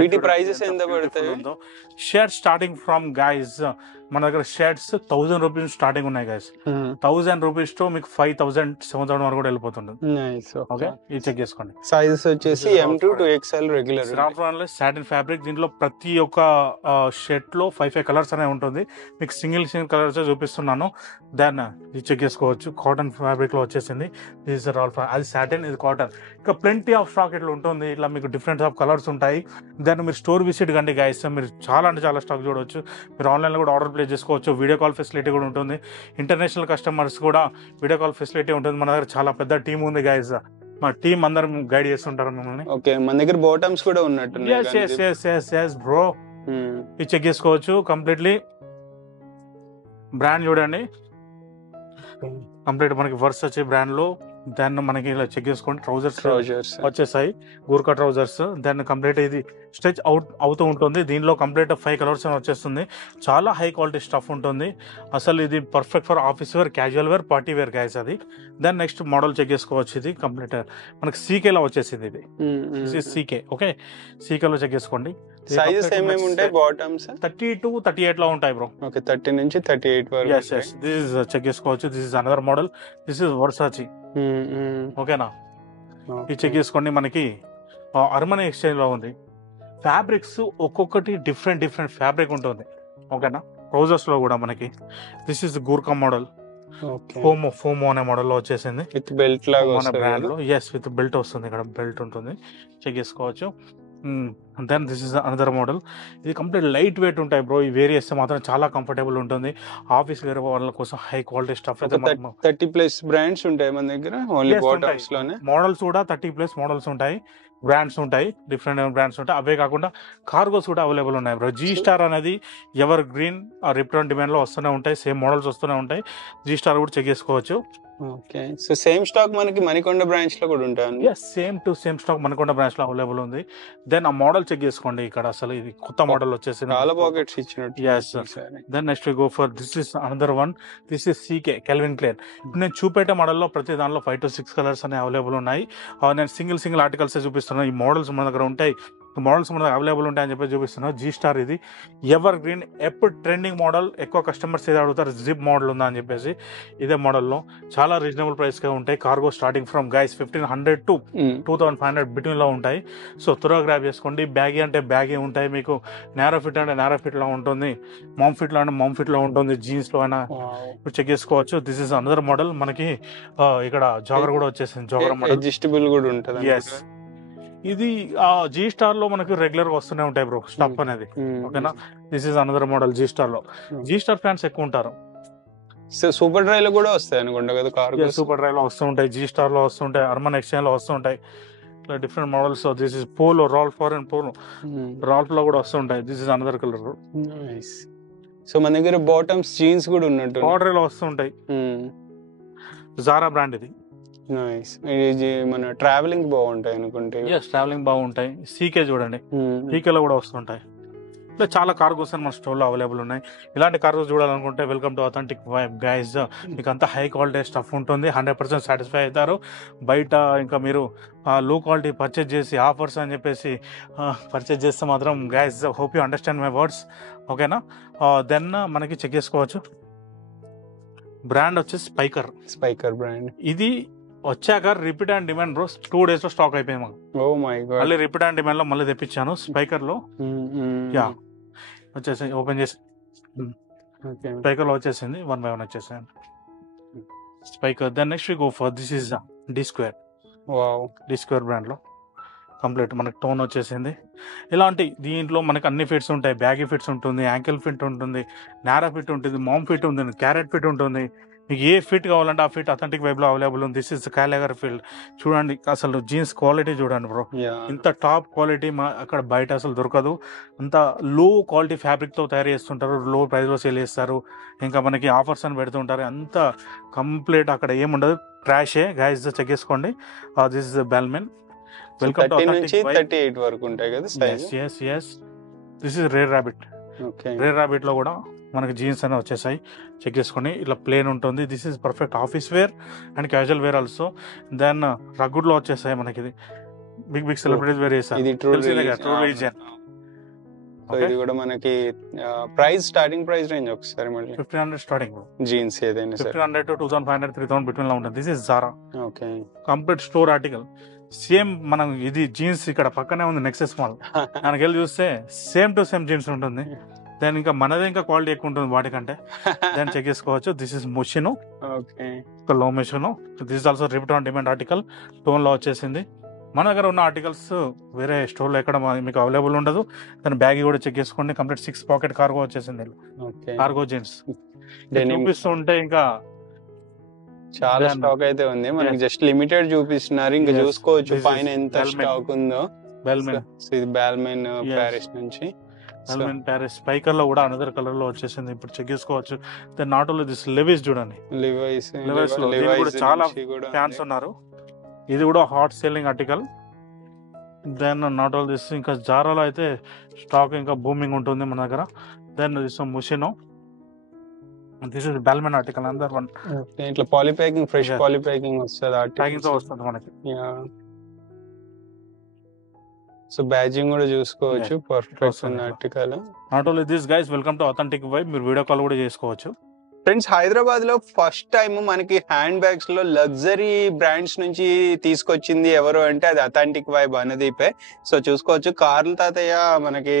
వీటి ప్రైజెస్ ఎంత పడతాయి? షర్ట్ స్టార్టింగ్ ఫ్రమ్ గైస్ మన దగ్గర షర్ట్స్ 1000 రూపీస్ స్టార్టింగ్ ఉన్నాయి గైస్. 1000 రూపీస్ తో మీకు 5000-7000 వరకు కూడా వెళ్ళిపోతుంది. ఓకే, ఇది చెక్ చేసుకోండి. సైజెస్ వచ్చేసి M2 to XL regular. Satin fabric. దీంట్లో ప్రతి ఒక్క షర్ట్ లో 5 కలర్స్ అనేవి ఉంటుంది. మీకు సింగిల్ కలర్స్ చూపిస్తున్నాను. దెన్ ఇది చెక్ చేసుకోవచ్చు. కాటన్ ఫ్యాబ్రిక్ లో వచ్చేసింది. దిస్ రాల్ఫ్, అది సాటిన్, ఇది కాటన్. ఇంకా ప్లెంటీ ఆఫ్ స్టాక్ ఇట్లా ఉంటుంది. ఇట్లా మీకు డిఫరెంట్ ఆఫ్ కలర్స్ ఉంటాయి. దాన్ని మీరు స్టోర్ విజిట్ కండి గైస్, మీరు చాలా అంటే చాలా స్టాక్ చూడవచ్చు. మీరు ఆన్లైన్లో కూడా ఆర్డర్ ప్లేస్ చేసుకోవచ్చు. వీడియో కాల్ ఫెసిలిటీ కూడా ఉంటుంది. ఇంటర్నేషనల్ కస్టమర్స్ కూడా వీడియో కాల్ ఫెసిలిటీ ఉంటుంది. మన దగ్గర చాలా పెద్ద టీం ఉంది గైస్. మా టీం అందరం గైడ్ చేస్తుంటారు మిమ్మల్ని. ఓకే, మన దగ్గర బాటమ్స్ కూడా ఉన్నట్టు బ్రో. ఇది చెక్ చేసుకోవచ్చు. కంప్లీట్లీ బ్రాండ్ చూడండి. కంప్లీట్ మనకి వర్సాచే బ్రాండ్ లో దెన్ మనకి ఇలా చెక్ చేసుకోండి ట్రౌజర్స్ ట్రౌజర్స్ వచ్చేసాయి, గూర్ఖా ట్రౌజర్స్. దెన్ కంప్లీట్ ఇది స్ట్రెచ్ అవుతూ ఉంటుంది. దీనిలో కంప్లీట్ 5 కలర్స్ వచ్చేస్తుంది. చాలా హై క్వాలిటీ స్టఫ్ ఉంటుంది. అసలు ఇది perfect for office wear, casual wear, party wear guys అది. దెన్ నెక్స్ట్ మోడల్ చెక్ చేసుకోవచ్చు. ఇది కంప్లీట్ మనకి సీకేలో వచ్చేసింది. ఇది సీకే. ఓకే, సీకేలో చెక్ చేసుకోండి. సైజెస్ ఏమేమి ఉంటాయి? బాటమ్స్ 32, 38 లో ఉంటాయి బ్రో. ఓకే, 30 నుంచి 38 వరకు. yes yes this is check చేసుకోవచ్చు. This is another model. This is Versace. ఓకేనా, ఇది చెక్ చేసుకోండి. మనకి అర్మనీ ఎక్స్చేంజ్ లో ఉంది. ఫ్యాబ్రిక్స్ ఒక్కొక్కటి డిఫరెంట్ ఫ్యాబ్రిక్ ఉంటుంది. ఓకేనా, ట్రౌజర్స్ లో కూడా మనకి this is Gurkha model. FOMO అనే మోడల్ లో వచ్చేసింది. విత్ బెల్ట్ లాగా మన బ్రాండ్ లో. ఎస్, విత్ బెల్ట్ వస్తుంది. ఇక్కడ బెల్ట్ ఉంటుంది, చెక్ చేసుకోవచ్చు. Then this is another model. ఇది కంప్లీట్ లైట్ వెయిట్ ఉంటాయి బ్రో. ఈ వేర్ చేస్తే మాత్రం చాలా కంఫర్టబుల్ ఉంటుంది. ఆఫీస్ వేర్ వాళ్ళ కోసం హై క్వాలిటీ స్టఫ్ అయితే 30+ బ్రాండ్స్ ఉంటాయి మన దగ్గర. ఓన్లీ బాటమ్స్ లోనే మోడల్స్ కూడా 30+ మోడల్స్ ఉంటాయి, బ్రాండ్స్ ఉంటాయి, డిఫరెంట్ బ్రాండ్స్ ఉంటాయి. అవే కాకుండా కార్గోస్ కూడా అవైలబుల్ ఉన్నాయి బ్రో. జీ స్టార్ అనేది ఎవర్ గ్రీన్ రిప్టర్న్ డిమాండ్ లో వస్తూనే ఉంటాయి. సేమ్ మోడల్స్ వస్తూనే ఉంటాయి. జీ స్టార్ కూడా చెక్ చేసుకోవచ్చు. ఓకే, సో సేమ్ స్టాక్ మనకి మణికొండ బ్రాంచ్ లో కూడా ఉంటాయి. Same to same stock Manikonda branch లో అవైలబుల్ ఉంది. దెన్ ఆ మోడల్ చెక్ చేసుకోండి. ఇక్కడ అసలు ఇది కొత్త మోడల్ వచ్చేసింది. చాలా పాకెట్స్ ఇచ్చినట్టు. yes then next we go for this is another one. this is CK Calvin Klein. నేను చూపెట్టే మోడల్లో ప్రతి దానిలో 5 to 6 కలర్స్ అనేవి అవైలబుల్ ఉన్నాయి. నేను సింగిల్ ఆర్టికల్స్ చూపిస్తున్నాను. ఈ మోడల్స్ మన దగ్గర ఉంటాయి, మోడల్స్ మన దగ్గర అవైలబుల్ ఉంటాయని చెప్పి చూపిస్తున్నాను. జీ స్టార్ ఇది ఎవర్ గ్రీన్, ఎప్పుడు ట్రెండింగ్ మోడల్. ఎక్కువ కస్టమర్స్ ఏదో అడుగుతారు జిప్ మోడల్ ఉందా అని చెప్పేసి. ఇదే మోడల్లో చాలా రీజనబుల్ ప్రైస్ గా ఉంటాయి. Cargo starting from guys 1500 to 2500 between లో ఉంటాయి. సో త్వరగా గ్రాబ్ చేసుకోండి. బ్యాగీ అంటే బ్యాగీ ఉంటాయి మీకు, నేరో ఫిట్ అంటే నేరో ఫిట్ లో ఉంటుంది, మామ్ ఫిట్ లో అంటే మామ్ ఫిట్ లో ఉంటుంది, జీన్స్ లో అయినా చెక్ చేసుకోవచ్చు. This is another model. మనకి ఇక్కడ జాగర్ కూడా వచ్చేసింది. జాగర్ మోడల్ అడ్జస్టబుల్ కూడా ఉంటుంది. yes ఇది జీ స్టార్ లో మనకి రెగ్యులర్ గా వస్తూనే ఉంటాయి బ్రో స్టఫ్ అనేది. ఓకేనా, this is another model. G Star లో జీ స్టార్ ఫ్యాన్స్ ఎక్కువ ఉంటారు. సూపర్ డ్రై లో కూడా వస్తాయి అనుకుంటా కదా కార్గో. సూపర్ డ్రై లో వస్తూ ఉంటాయి, జీ స్టార్ లో వస్తుంటాయి, అర్మన్ ఎక్స్చేంజ్ లో వస్తుంటాయి. ఇట్లా different models. This is polo, Ralph foreign polo, Ralph లో కూడా వస్తుంటాయి. This is another colour. So మన దగ్గర బాటమ్స్ జీన్స్ కూడా ఉన్నట్టు ఆర్డర్ లో వస్తుంటాయి. జారా బ్రాండ్ ఇది. మన ట్రావెలింగ్ బాగుంటాయి అనుకుంటే. ట్రావెలింగ్ బాగుంటాయి. సీకే చూడండి, సీకేలో కూడా వస్తుంటాయి. ఇట్లా చాలా కార్గోస్ అని మన స్టోర్లో అవైలబుల్ ఉన్నాయి. ఇలాంటి కార్గోస్ చూడాలనుకుంటే welcome to authentic vibe guys. మీకు అంతా హై క్వాలిటీ స్టఫ్ ఉంటుంది, 100% సాటిస్ఫై అవుతారు. బయట ఇంకా మీరు లో క్వాలిటీ పర్చేజ్ చేసి ఆఫర్స్ అని చెప్పేసి పర్చేజ్ చేస్తే మాత్రం guys hope you understand my words. ఓకేనా, దెన్ మనకి చెక్ చేసుకోవచ్చు. బ్రాండ్ వచ్చేసి స్పైకర్ బ్రాండ్. ఇది వచ్చాక repeat and demand bro 2 days లో స్టాక్ అయిపోయింది మాకు. మళ్ళీ రిపీట్ అండ్ డిమాండ్ లో మళ్ళీ తెప్పించాను స్పైకర్ లో. యా వచ్చేసి ఓపెన్ చేసి స్పైకర్ లో వచ్చేసింది. 1 by 1 వచ్చేసాను Spykar. Then next we go for this is D square brand లో కంప్లీట్ మనకి టోన్ వచ్చేసింది. ఇలాంటి దీంట్లో మనకి అన్ని ఫిట్స్ ఉంటాయి. బ్యాగీ ఫిట్స్ ఉంటుంది, యాంకిల్ ఫిట్ ఉంటుంది, నారో ఫిట్ ఉంటుంది, మామ్ ఫిట్ ఉంటుంది, క్యారెట్ ఫిట్ ఉంటుంది. మీకు ఏ ఫిట్ కావాలంటే ఆ ఫిట్ అథెంటిక్ వైబ్ లో అవైలబుల్ ఉంది. This is Lagerfeld. చూడండి అసలు జీన్స్ క్వాలిటీ చూడండి బ్రో, ఇంత టాప్ క్వాలిటీ అక్కడ బయట అసలు దొరకదు. అంత లో క్వాలిటీ ఫ్యాబ్రిక్ తో తయారు చేస్తుంటారు, లో ప్రైస్ లో సేల్ చేస్తారు. ఇంకా మనకి ఆఫర్స్ అని పెడుతుంటారు. అంత కంప్లీట్ అక్కడ ఏముండదు, ట్రాషే గైస్. చెక్ చేసుకోండి. This is Balmain. Welcome to authentic Vibe. 38 వరకు ఉంటాయి కదా size. yes this is Rare Rabbit లో కూడా మనకి జీన్స్ అనేవి వచ్చేసాయి. చెక్ చేసుకోండి. ఇట్లా ప్లేన్ ఉంటుంది. This is perfect office wear and casual wear also. Then rugged లో వచ్చేసాయి మనకి. ఇది బిగ్ సెలబ్రిటీస్ వేర్ చేస్తారు. ఇది కూడా మనకి ప్రైస్ స్టార్టింగ్ ప్రైస్ రేంజ్ ఒకసారి మళ్ళీ 1500 స్టార్టింగ్ జీన్స్ ఏదైనా 1500 to 2500 3000 బిట్వీన్ లో ఉంటుంది. This is Zara. Okay, complete store article. Same మనం ఇది జీన్స్ ఇక్కడ పక్కనే ఉంది నెక్సెస్ మాల్. మనకి వెళ్ళి చూస్తే సేమ్ టు సేమ్ జీన్స్ ఉంటుంది. దెన్ ఇంకా మనదే ఇంకా క్వాలిటీ ఎక్కువ ఉంటుంది వాటికంటే. దెన్ చెక్ చేసుకోవచ్చు. దిస్ ఇస్ ముషిను, లో machine. This is also repeat on demand article. Tone లో వచ్చేసింది. మన దగ్గర ఉన్న ఆర్టికల్స్ వేరే స్టోర్ లో ఎక్కడ మీకు అవైలబుల్ ఉండదు. దాని బ్యాగ్ కూడా చెక్ చేసుకోండి. కంప్లీట్ 6 pocket కార్గో వచ్చేసింది. కార్గో జీన్స్ చూపిస్తుంటే ఇంకా చాలా స్టాక్ అయితే ఉంది. మనకి జస్ట్ లిమిటెడ్ చూపిస్తున్నారు. ఇంకా చూసుకోవచ్చు పైన ఎంత స్టాక్ ఉందో. ఇది బాల్మెన్ ప్యారిస్ నుంచి. Balmain Paris స్పైకర్ లో కూడా అనదర్ కలర్ లో వచ్చేసింది. ఇప్పుడు చెక్ చేసుకోవచ్చు. Then not only this Levi's చూడండి. లివైస్ లో దీనికి కూడా చాలా ఫ్యాన్స్ ఉన్నారు. ఇది కూడా hot selling article. Then not only this, ఇంకా జారాలో అయితే స్టాక్ ఇంకా బూమింగ్ ఉంటుంది మన దగ్గర. Then this Moschino, this is Balmain article under one. ఇట్లా poly packing, fresh poly packing వస్తుంది, ప్యాకింగ్ తో వస్తుంది మనకి. సో బ్యాజింగ్ కూడా చూసుకోవచ్చు, పర్ఫెక్ట్ ఉన్న article. Not only this guys, welcome to authentic vibe. మీరు వీడియో కాల్ కూడా చేసుకోవచ్చు. ఫ్రెండ్స్, హైదరాబాద్ లో ఫస్ట్ టైం మనకి హ్యాండ్ బ్యాగ్స్ లో లగ్జరీ బ్రాండ్స్ నుంచి తీసుకొచ్చింది ఎవరు అంటే అది అథెంటిక్ వైబ్ అనుదీపే. సో చూసుకోవచ్చు, కార్ల్ తాతయ్య మనకి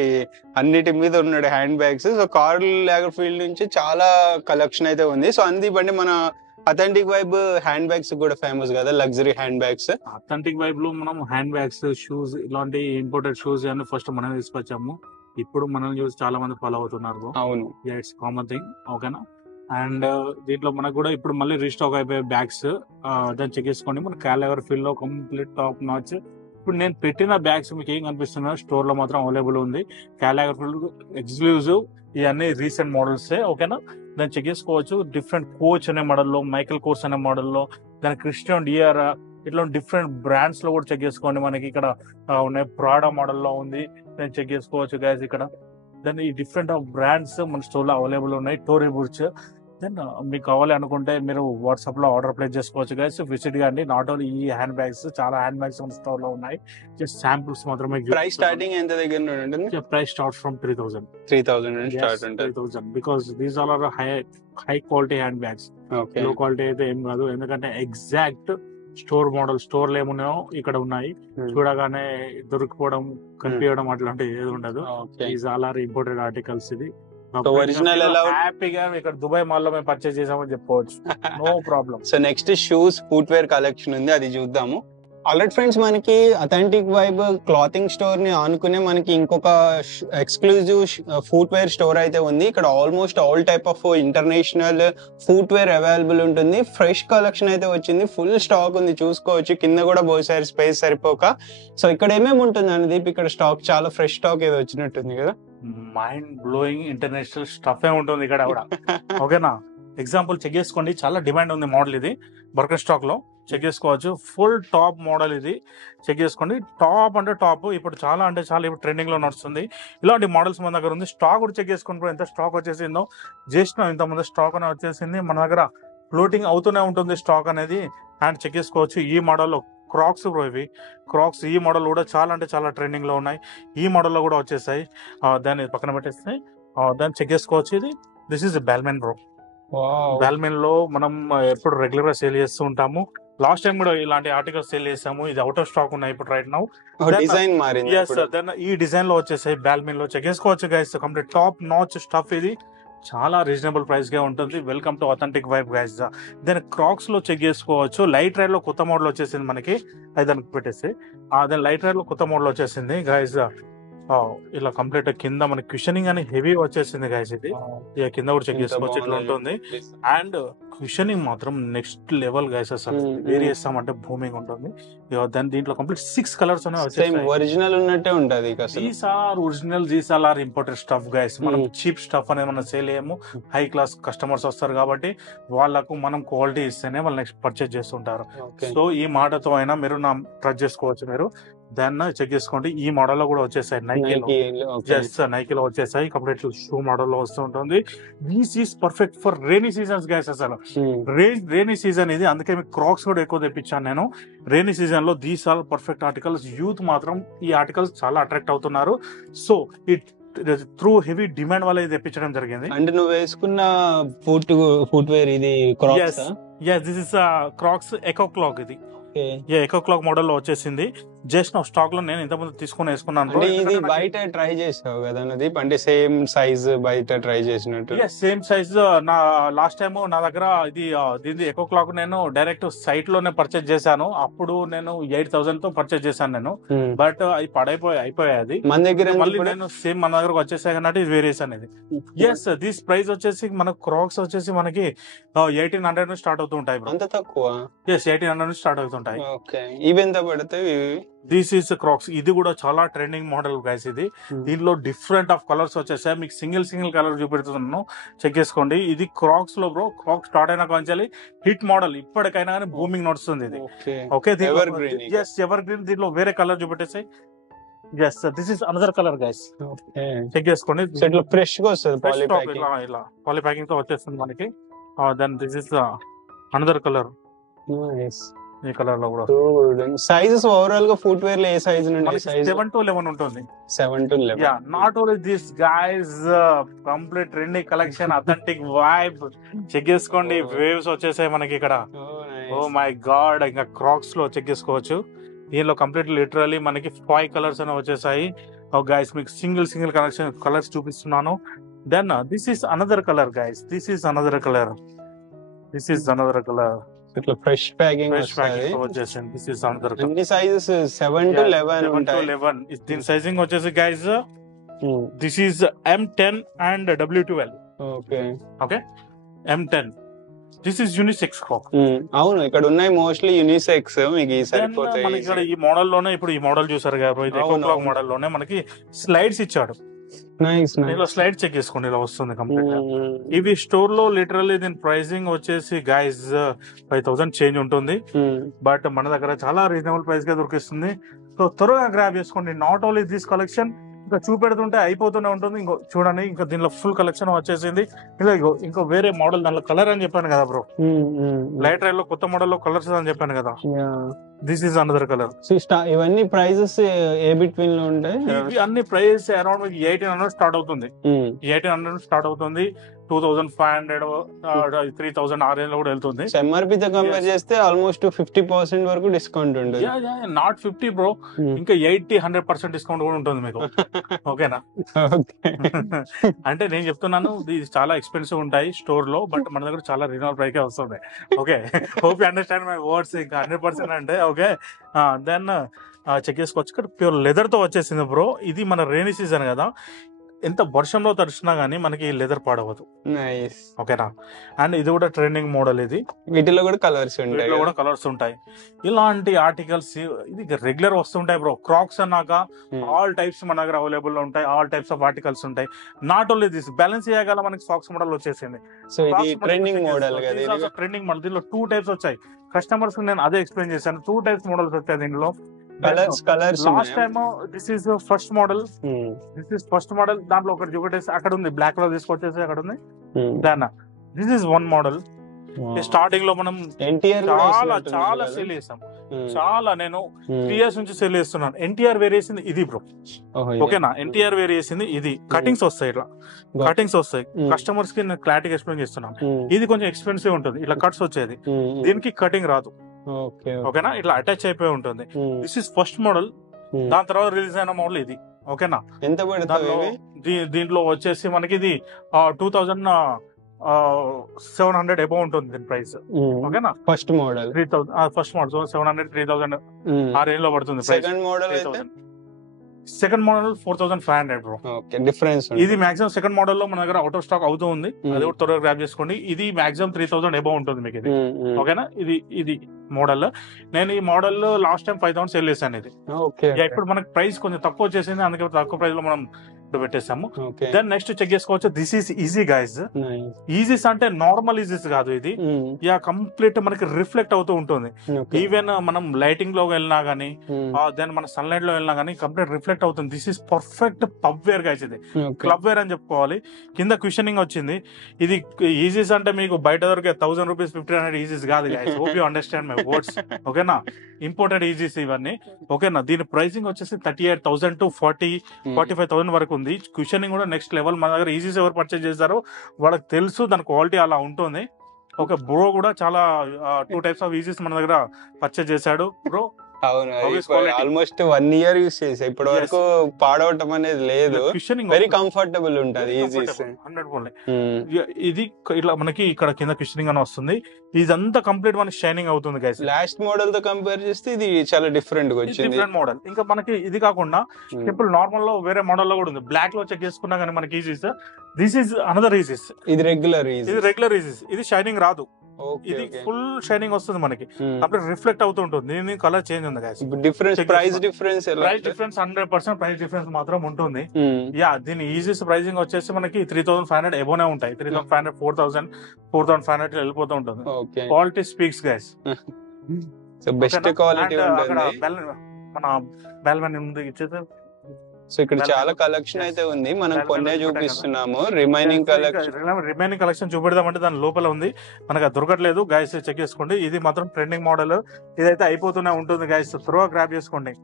అన్నిటి మీద ఉన్నాడు హ్యాండ్ బ్యాగ్స్. సో కార్ల్ లాగర్ఫీల్డ్ నుంచి చాలా కలెక్షన్ అయితే ఉంది. సో అనుదీప్ అంటే మన అథెంటిక్ వైబ్ హ్యాండ్ బ్యాగ్స్ కూడా ఫేమస్ కదా, luxury hand bags. Authentic Vibe లో మనం హ్యాండ్ బ్యాగ్స్, షూస్, ఇలాంటి ఇంపోర్టెడ్ షూస్ అన్ని ఫస్ట్ మనం తీసుకొచ్చాము. ఇప్పుడు మనల్ని చూసి చాలా మంది ఫాలో అవుతున్నారు. అవును, ఇట్స్ కామన్ థింగ్. ఓకేనా. అండ్ దీంట్లో మనకు కూడా ఇప్పుడు మళ్ళీ రీస్టాక్ అయిపోయే బ్యాగ్స్ దాన్ని చెక్ చేసుకోండి. మన క్యాలవర్ ఫీల్ లో కంప్లీట్ టాప్ నాచ్. ఇప్పుడు నేను పెట్టిన బ్యాగ్స్ మీకు ఏం కనిపిస్తున్నా స్టోర్ లో మాత్రం అవైలబుల్ ఉంది. క్యాలవర్ ఫీల్ ఎక్స్క్లూజివ్, ఇవన్నీ రీసెంట్ మోడల్స్. ఓకేనా. దాన్ని చెక్ చేసుకోవచ్చు. డిఫరెంట్ కోచ్ అనే మోడల్లో, మైకల్ కోర్స్ అనే మోడల్లో, దాని క్రిస్టియన్ డియర్, ఇట్లా డిఫరెంట్ బ్రాండ్స్ లో కూడా చెక్ చేసుకోండి. మనకి ఇక్కడ ఉన్నాయి, ప్రాడా మోడల్లో ఉంది, నేను చెక్ చేసుకోవచ్చు గైస్ ఇక్కడ. దెన్ ఈ డిఫరెంట్ ఆఫ్ బ్రాండ్స్ మన స్టోర్ లో అవైలబుల్ ఉన్నాయి. Tory Burch. దెన్ మీకు కావాలి అనుకుంటే మీరు వాట్సాప్ లో ఆర్డర్ ప్లేస్ చేసుకోవచ్చు గైస్. విజిట్ గాండి. నాట్ ఓన్లీ ఈ హ్యాండ్ బ్యాగ్స్, చాలా హ్యాండ్ బ్యాగ్స్ మన స్టోర్ లో ఉన్నాయి. జస్ట్ శాంపుల్స్ మాత్రమే. ప్రైస్ స్టార్టింగ్ ఎంత దగ్గర ఉంటుంది? Price start from 3000. 3000 because these all are high quality handbags. Low quality అయితే ఏం కాదు, ఎందుకంటే ఎగ్జాక్ట్ స్టోర్ మోడల్, స్టోర్ లో ఏమున్నాయో ఇక్కడ ఉన్నాయి. చూడగానే దొరికిపోవడం, కనిపించడం అట్లాంటి ఏది ఉండదు. These all are imported articles. ఇది హ్యాపీగా ఇక్కడ దుబాయ్ మాల్ లో మేము పర్చేస్ చేసామని చెప్పుకోవచ్చు. No problem. So next shoes, footwear collection ఉంది, అది చూద్దాము. ఆల్రెడీ ఫ్రెండ్స్, మనకి అథెంటిక్ వైబ్ క్లాతింగ్ స్టోర్ ని ఆనుకునే మనకి ఇంకొక ఎక్స్క్లూజివ్ ఫుట్ వేర్ స్టోర్ అయితే ఉంది. ఇక్కడ almost all type of international footwear available ఉంటుంది. ఫ్రెష్ కలెక్షన్ అయితే వచ్చింది, ఫుల్ స్టాక్ ఉంది, చూసుకోవచ్చు. కింద కూడా పోసారు స్పేస్ సరిపోక. సో ఇక్కడ ఏమేమి ఉంటుంది అనేది, ఇక్కడ స్టాక్ చాలా ఫ్రెష్ స్టాక్ ఏదో వచ్చినట్టుంది కదా. మైండ్ బ్లోయింగ్ ఇంటర్నేషనల్ స్టఫ్ ఏ ఉంటుంది ఇక్కడ కూడా. ఓకేనా. ఎగ్జాంపుల్ చెక్ చేసుకోండి, చాలా డిమాండ్ ఉంది మోడల్ ఇది. బర్గర్ స్టాక్ లో చెక్ చేసుకోవచ్చు. ఫుల్ టాప్ మోడల్ ఇది, చెక్ చేసుకోండి. టాప్ అంటే టాప్, ఇప్పుడు చాలా అంటే చాలా ఇప్పుడు ట్రెండింగ్ లో నడుస్తుంది. ఇలాంటి మోడల్స్ మన దగ్గర ఉంది. స్టాక్ కూడా చెక్ చేసుకుని ఎంత స్టాక్ వచ్చేసిందో చేసిన ఇంతమంది స్టాక్ అనేది వచ్చేసింది మన దగ్గర. ఫ్లోటింగ్ అవుతూనే ఉంటుంది స్టాక్ అనేది. అండ్ చెక్ చేసుకోవచ్చు. ఈ మోడల్లో క్రాక్స్ బ్రో, ఇవి క్రాక్స్. ఈ మోడల్ కూడా చాలా అంటే చాలా ట్రెండింగ్ లో ఉన్నాయి. ఈ మోడల్లో కూడా వచ్చేసాయి. దాన్ని పక్కన పెట్టేస్తాయి. దాన్ని చెక్ చేసుకోవచ్చు. ఇది this is Balmain bro. Balmain లో మనం ఎప్పుడు రెగ్యులర్ గా సేల్ చేస్తూ ఉంటాము. లాస్ట్ టైం కూడా ఇలాంటి ఆర్టికల్స్ సేల్ చేసాము. ఇది అవుట్ ఆఫ్ స్టాక్ ఉన్నాయి ఇప్పుడు రైట్ నౌ. డిజైన్ మారింది. దెన్ ఈ డిజైన్ లో వచ్చేసాయి Balmain లో. చెక్ చేసుకోవచ్చు guys. Complete top notch stuff. ఇది చాలా రీజనబుల్ ప్రైస్ గా ఉంటుంది. Welcome to authentic vibe guys. Then Crocs లో చెక్ చేసుకోవచ్చు. లైట్ రైడ్ లో కొత్త మోడల్ వచ్చేసింది మనకి. అది దానికి పెట్టేసి దెన్ లైట్ రైడ్ లో కొత్త మోడల్ వచ్చేసింది గైస్. ఇలా కంప్లీట్ కింద మనకి క్యూషనింగ్ అని హెవీ వచ్చేసింది గైస్. ఇది ఇక కింద కూడా చెక్ చేసుకోవచ్చు, ఇట్లా ఉంటుంది. అండ్ క్యూషనింగ్ మాత్రం నెక్స్ట్ లెవెల్ గైస్. అసలు వేరే చేస్తామంటే భూమింగ్ ఉంటుంది. దాని దీంట్లో కంప్లీట్ 6 కలర్స్ ఒరిజినల్ ఉన్నట్టే ఉంటుంది. These are original, these are imported stuff guys. మనం చీప్ స్టఫ్ అనేది మనం సేల్ చేయము. హై క్లాస్ కస్టమర్స్ వస్తారు కాబట్టి వాళ్ళకు మనం క్వాలిటీ ఇస్తేనే వాళ్ళు నెక్స్ట్ పర్చేజ్ చేస్తుంటారు. సో ఈ మాటతో అయినా మీరు ట్రస్ట్ చేసుకోవచ్చు. మీరు దాన్ని చెక్ చేసుకోండి. ఈ మోడల్ లో కూడా వచ్చేసాయి నైకీలో వచ్చేసాయి. కంప్లీట్ షూ మోడల్ లో వస్తుంటుంది. This is perfect for rainy seasons guys. అసలు రైనీ సీజన్ ఇది, అందుకే మీకు క్రాక్స్ కూడా ఎక్కువ తెప్పించాను నేను. రైనీ సీజన్ లో these are perfect articles. Youth మాత్రం ఈ ఆర్టికల్స్ చాలా అట్రాక్ట్ అవుతున్నారు. So it through heavy demand వల్ల ఇది తెప్పించడం జరిగింది. అంటే నువ్వు వేసుకున్న ఫుట్ వేర్ ఇది Crocs? This is Crocs echo clog. ఇది ఎకో క్లాక్ మోడల్ లో వచ్చేసింది. జస్ట్ స్టాక్ లో నేను ఇంతకుముందు తీసుకుని వేసుకున్నాను. ఇది బయట ట్రై చేసావు కదా నదీప్? అంటే సేమ్ సైజ్ బయట ట్రై చేసినట్టు? Same size. నా లాస్ట్ టైం నా దగ్గర ఇది దీని ఎకో క్లాక్ నేను డైరెక్ట్ సైట్ లోనే పర్చేజ్ చేశాను. అప్పుడు నేను 8000 తో పర్చేజ్ చేశాను నేను. బట్ అది అయిపోయాది మన దగ్గర. మళ్ళీ నేను సేమ్ మన దగ్గర వచ్చేసాయి అన్నట్టు ఇది వేరియేషన్ ఇది. దిస్ ప్రైస్ వచ్చేసి మనకు క్రాక్స్ వచ్చేసి మనకి 1800 నుంచి స్టార్ట్ అవుతూ ఉంటాయి. అంత తక్కువ? 1800 నుంచి స్టార్ట్ అవుతుంటాయి. ఉంటాయి. ఓకే, ఇవి ఎంత పడతాయి? This is Crocs. ఇది కూడా చాలా ట్రెండింగ్ మోడల్ గైస్. ఇది దీనిలో డిఫరెంట్ ఆఫ్ కలర్స్ వచ్చేసాయి. మీకు సింగిల్ కలర్ చూపెడుతున్నాను, చెక్ చేసుకోండి. ఇది క్రాక్స్ లో బ్రో, క్రాక్స్ స్టార్ట్ అయిన కొంచెం హిట్ మోడల్, ఇప్పటికైనా కానీ బూమింగ్ నడుస్తుంది ఇది. ఓకే, ఎవర్ గ్రీన్. దీనిలో వేరే కలర్ చూపెట్టేసాయి. yes this is another color guys. Check చేసుకోండి. ఇట్లా ఫ్రెష్ గా వస్తుంది ఇలా పాలీ ప్యాకింగ్ తో వచ్చేస్తుంది మనకి. Then this is another colour. ఈ కలర్ లో కూడా సైజెస్ ఓవరాల్ గా ఫుట్ వేర్ లో ఏ సైజ్ నుండి? 7 to 11 ఉంటుంది. 7 to 11. Yeah, not only this guys, complete trendy collection, authentic vibe. Check చేసుకోండి. వేవ్స్ వచ్చేసాయి మనకి ఇక్కడ. ఓ మై గాడ్, ఇంకా క్రాక్స్ లో చెక్ చేసుకోవచ్చు. దీనిలో కంప్లీట్ లిటరలీ మనకి 5 కలర్స్ అని వచ్చేసాయి. గైస్ మీకు సింగిల్ కలర్స్ చూపిస్తున్నాను. Then this is another colour guys. This is another colour. ఇట్లా ఫ్రెష్ ప్యాకింగ్ వచ్చేసింది. This is another colour. అన్ని సైజెస్ 7 to 11. దీని సైజింగ్ వచ్చేసి guys this is M10 and W12. Okay M10. This is unisex Croc. అవును, ఇక్కడ ఉన్నాయి మోస్ట్లీ యూనిసెక్స్. మీకు సరిపోతాయి. ఇక్కడ ఈ మోడల్ లోనే, ఇప్పుడు ఈ మోడల్ చూసారు కదా, ఇది ఎకో క్లాక్ మోడల్ లోనే మనకి స్లైడ్స్ ఇచ్చాడు. ఇలా స్లైడ్ చెక్ చేసుకోండి, ఇలా వస్తుంది కంప్లీట్. ఇవి స్టోర్ లో లిటరల్లీ దీని ప్రైసింగ్ వచ్చేసి గైస్ 5,000 చేంజ్ ఉంటుంది. బట్ మన దగ్గర చాలా రీజనబుల్ ప్రైస్ గా దొరికిస్తుంది. సో త్వరగా గ్రాబ్ చేసుకోండి. నాట్ ఓన్లీ దిస్ కలెక్షన్, ఇంకా చూపెడుతుంటే అయిపోతూనే ఉంటుంది. ఇంకో చూడండి, ఇంకా దీనిలో ఫుల్ కలెక్షన్ వచ్చేసింది. ఇలా ఇంకో వేరే మోడల్, దానిలో కలర్ అని చెప్పాను కదా బ్రో, లైట్ రైల్ లో కొత్త మోడల్ లో కలర్స్ అని చెప్పాను కదా. This is another colour. ఇవన్నీ ప్రైజెస్ ఏ బిట్వీన్ లో ఉంటాయి? ఇవి అన్ని ప్రైస్ అరౌండ్ 1,800 స్టార్ట్ అవుతుంది. 1,800 స్టార్ట్ అవుతుంది. 2,500, 3,000 ఆ రేంజ్ లో కూడా వెళ్తుంది. ఎంఆర్పి తో కంపేర్ చేస్తే ఆల్మోస్ట్ 50% వరకు డిస్కౌంట్ ఉంటుంది. నాట్ 50 బ్రో, ఇంకా 80-100% డిస్కౌంట్ కూడా ఉంటుంది మీకు. ఓకేనా? అంటే నేను చెప్తున్నాను, ఇది చాలా ఎక్స్పెన్సివ్ ఉంటాయి స్టోర్ లో, బట్ మన దగ్గర చాలా రీజనబుల్ ప్రైస్ వస్తుంది. Okay, hope you understand my words. ఇంకా 100% అంటే ఓకే. దెన్ చెక్ చేసుకోవచ్చు. ఇక్కడ ప్యూర్ లెదర్ తో వచ్చేసింది బ్రో. ఇది మన రైనీ సీజన్ కదా, ఎంత వర్షంలో తడిచినా గానీ మనకి లెదర్ పాడవదు. ఓకేనా? అండ్ ఇది కూడా ట్రెండింగ్ మోడల్. ఇది వీటిలో కూడా కలర్స్ ఉంటాయి. ఇలాంటి ఆర్టికల్స్ ఇది రెగ్యులర్ వస్తుంటాయి బ్రో. క్రాక్స్ అన్నాక ఆల్ టైప్స్ మన దగ్గర అవైలబుల్ ఉంటాయి. ఆల్ టైప్స్ ఆఫ్ ఆర్టికల్స్ ఉంటాయి. నాట్ ఓన్లీ దిస్, బ్యాలెన్స్ చేయగల మనకి సాక్స్ మోడల్ వచ్చేసింది. Trending model. దీనిలో 2 టైప్స్ వచ్చాయి. కస్టమర్స్ నేను అదే ఎక్స్ప్లెయిన్ చేశాను. 2 టైప్స్ మోడల్స్ వచ్చాయి దీనిలో. Last time this is first model. దాంట్లో ఒకటి చూపెట్టేసి అక్కడ ఉంది, బ్లాక్ లో తీసుకొచ్చేసి అక్కడ ఉంది. దాని దిస్ ఈస్ 1 మోడల్. స్టార్టింగ్ లో మనం చాలా సేల్ చేసాం. చాలా, నేను 3 years నుంచి సేల్ చేస్తున్నాను. ఎన్టీఆర్ వేర్ చేసింది ఇది బ్రో. ఓకేనా? ఎన్టీఆర్ వేర్ చేసింది ఇది. కటింగ్స్ వస్తాయి, ఇట్లా కటింగ్స్ వస్తాయి. కస్టమర్స్ కి నేను క్లారిటీగా ఎక్స్ప్లెయిన్ చేస్తున్నాను. ఇది కొంచెం ఎక్స్పెన్సివ్ ఉంటుంది, ఇట్లా కట్స్ వచ్చేది. దీనికి కటింగ్ రాదు. ఓకేనా? ఇట్లా అటాచ్ అయిపోయి ఉంటుంది. This is first model. దాని తర్వాత రిలీజ్ అయిన మోడల్ ఇది. ఓకేనా? ఎంత పడుతుంది? దీంట్లో వచ్చేసి మనకి ఇది 2,700 అబౌవ్ ఉంటుంది దీని ప్రైస్. ఓకేనా? ఫస్ట్ మోడల్ 700, 3,000 ఆ రేంజ్ లో పడుతుంది. Second model 4,500 bro. డిఫరెన్స్. ఇది మాక్సిమం సెకండ్ మోడల్ లో మన దగ్గర అవుట్ ఆఫ్ స్టాక్ అవుతూ ఉంది. అది కూడా త్వరగా గ్రాబ్ చేసుకోండి. ఇది మాక్సిమం 3,000 అబౌవ్ ఉంటుంది మీకు ఇది. ఓకేనా? ఇది మోడల్. నేను ఈ మోడల్ లాస్ట్ టైం 5,000 సేల్ చేశాను. ఇది ఇప్పుడు మనకి ప్రైస్ కొంచెం తక్కువ వచ్చేసింది, అందుకే తక్కువ ప్రైస్ లో మనం పెట్టేసాము. దెన్ నెక్స్ట్ చెక్ చేసుకోవచ్చు. This is Yeezy guys. Yeezys అంటే నార్మల్ ఈజీస్ కాదు, ఇది కంప్లీట్ మనకి రిఫ్లెక్ట్ అవుతూ ఉంటుంది. ఈవెన్ మనం లైటింగ్ లో వెళ్ళినా గానీ, దెన్ మన సన్ లైట్ లో వెళ్ళినా గానీ కంప్లీట్ రిఫ్లెక్ట్ అవుతుంది. This is perfect pub wear guys. ఇది క్లబ్ వేర్ అని చెప్పుకోవాలి. కింద క్విషనింగ్ వచ్చింది. ఇది ఈజీస్ అంటే మీకు బయట దొరికే 1,000 రూపీస్ 1,500 ఈజీస్ కాదు guys. Hope you understand my words. ఓకేనా? ఇంపోర్టెడ్ ఈజీస్ ఇవన్నీ. ఓకేనా? దీని ప్రైసింగ్ వచ్చేసి 38,000 to 45,000 వరకు ఉంది. క్వశ్చనింగ్ కూడా నెక్స్ట్ లెవెల్. మన దగ్గర ఈజీస్ ఎవరు పర్చేజ్ చేస్తారో వాళ్ళకి తెలుసు దాని క్వాలిటీ అలా ఉంటుంది. ఒక బ్రో కూడా చాలా 2 టైప్స్ ఆఫ్ ఈజీస్ మన దగ్గర పర్చేజ్ చేశాడు బ్రో. ఆల్మోస్ట్ 1 year యూస్ చేసా. ఇప్పటి వరకు పాడవటం అనేది లేదు. వెరీ కంఫర్టబుల్ ఉంటది. ఇది ఇట్లా మనకి ఇక్కడ కింద క్వశ్చనింగ్ అని వస్తుంది. ఇదంతా కంప్లీట్ మనకి షైనింగ్ అవుతుంది గైస్. లాస్ట్ మోడల్ తో కంపేర్ చేస్తే ఇది చాలా డిఫరెంట్ గా వచ్చింది. Different model. ఇంకా మనకి ఇది కాకుండా ఇప్పుడు నార్మల్ లో వేరే మోడల్ లో కూడా ఉంది. బ్లాక్ లో చెక్ చేసుకున్నా కానీ మనకి Yeezys. This is another Yeezys. ఇది రెగ్యులర్ ఈజీస్. ఇది షైనింగ్ రాదు. ఇది ఫుల్ షైనింగ్ వస్తుంది మనకి, కంప్లీట్ రిఫ్లెక్ట్ అవుతూ ఉంటుంది. దీని కలర్ చేంజ్ ఉంది guys. Difference price difference 100% price difference మాత్రం ఉంటుంది. యా, దీని ఈజీస్ట్ ప్రైసింగ్ వచ్చేసి మనకి 3500 ఎబోనే ఉంటాయి. 3500 4500 వెళ్ళిపోతూ ఉంటుంది. Quality speaks guys. Best quality అక్కడ మన బెల్మెన్ ఉంది ఇచ్చేది. సో ఇక్కడ చాలా కలెక్షన్ అయితే ఉంది, మనం కొన్నే చూపిస్తున్నాము. రిమైనింగ్ కలెక్షన్ చూపెడదామంటే దాని లోపల ఉంది, మనకు దొరకట్లేదు గైస్. చెక్ చేసుకోండి. ఇది మాత్రం ట్రెండింగ్ మోడల్, ఇదైతే అయిపోతూనే ఉంటుంది గైస్. త్వరగా గ్రాబ్ చేసుకోండి.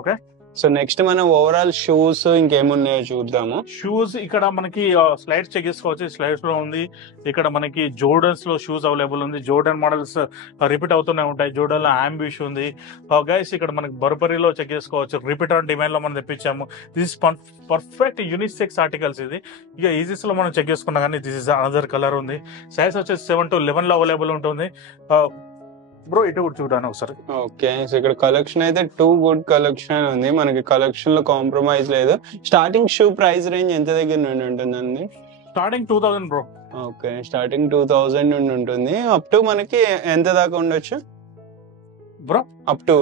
ఓకే, సో నెక్స్ట్ మనం ఓవరాల్ షూస్ ఇంకేమున్నాయో చూద్దాము. షూస్ ఇక్కడ మనకి స్లైడ్స్ చెక్ చేసుకోవచ్చు. స్లైడ్స్ లో ఉంది. ఇక్కడ మనకి జోర్డన్స్ లో షూస్ అవైలబుల్ ఉంది. జోర్డన్ మోడల్స్ రిపీట్ అవుతూనే ఉంటాయి. జోర్డన్ లో ఆంబిష్ ఉంది గైస్. ఇక్కడ మనకి బర్బరీలో చెక్ చేసుకోవచ్చు. రిపీట్ ఆన్ డిమాండ్ లో మనం తెప్పించాము. This perfect unisex articles. ఇది ఇక ఈజీస్ లో మనం చెక్ చేసుకున్నా కానీ దిస్ ఇస్ అనదర్ కలర్ ఉంది. సైజ్ వచ్చేసి 7 to 11 లో అవైలబుల్ ఉంటుంది. బ్రో ఇటు కూడా చూడండి ఒకసారి. ఓకే, సో ఇక్కడ కలెక్షన్ అయితే టూ గుడ్ కలెక్షన్ ఉంది. మనకి కలెక్షన్ లో కాంప్రమైజ్ లేదు. స్టార్టింగ్ షూ ప్రైస్ రేంజ్ ఎంత దగ్గర నుండి ఉంటుందండి? Starting 2000 bro. ఓకే, స్టార్టింగ్ 2000 నుండి ఉంటుంది. అప్ టు మనకి ఎంత దాకా ఉండొచ్చు బ్రో? Up to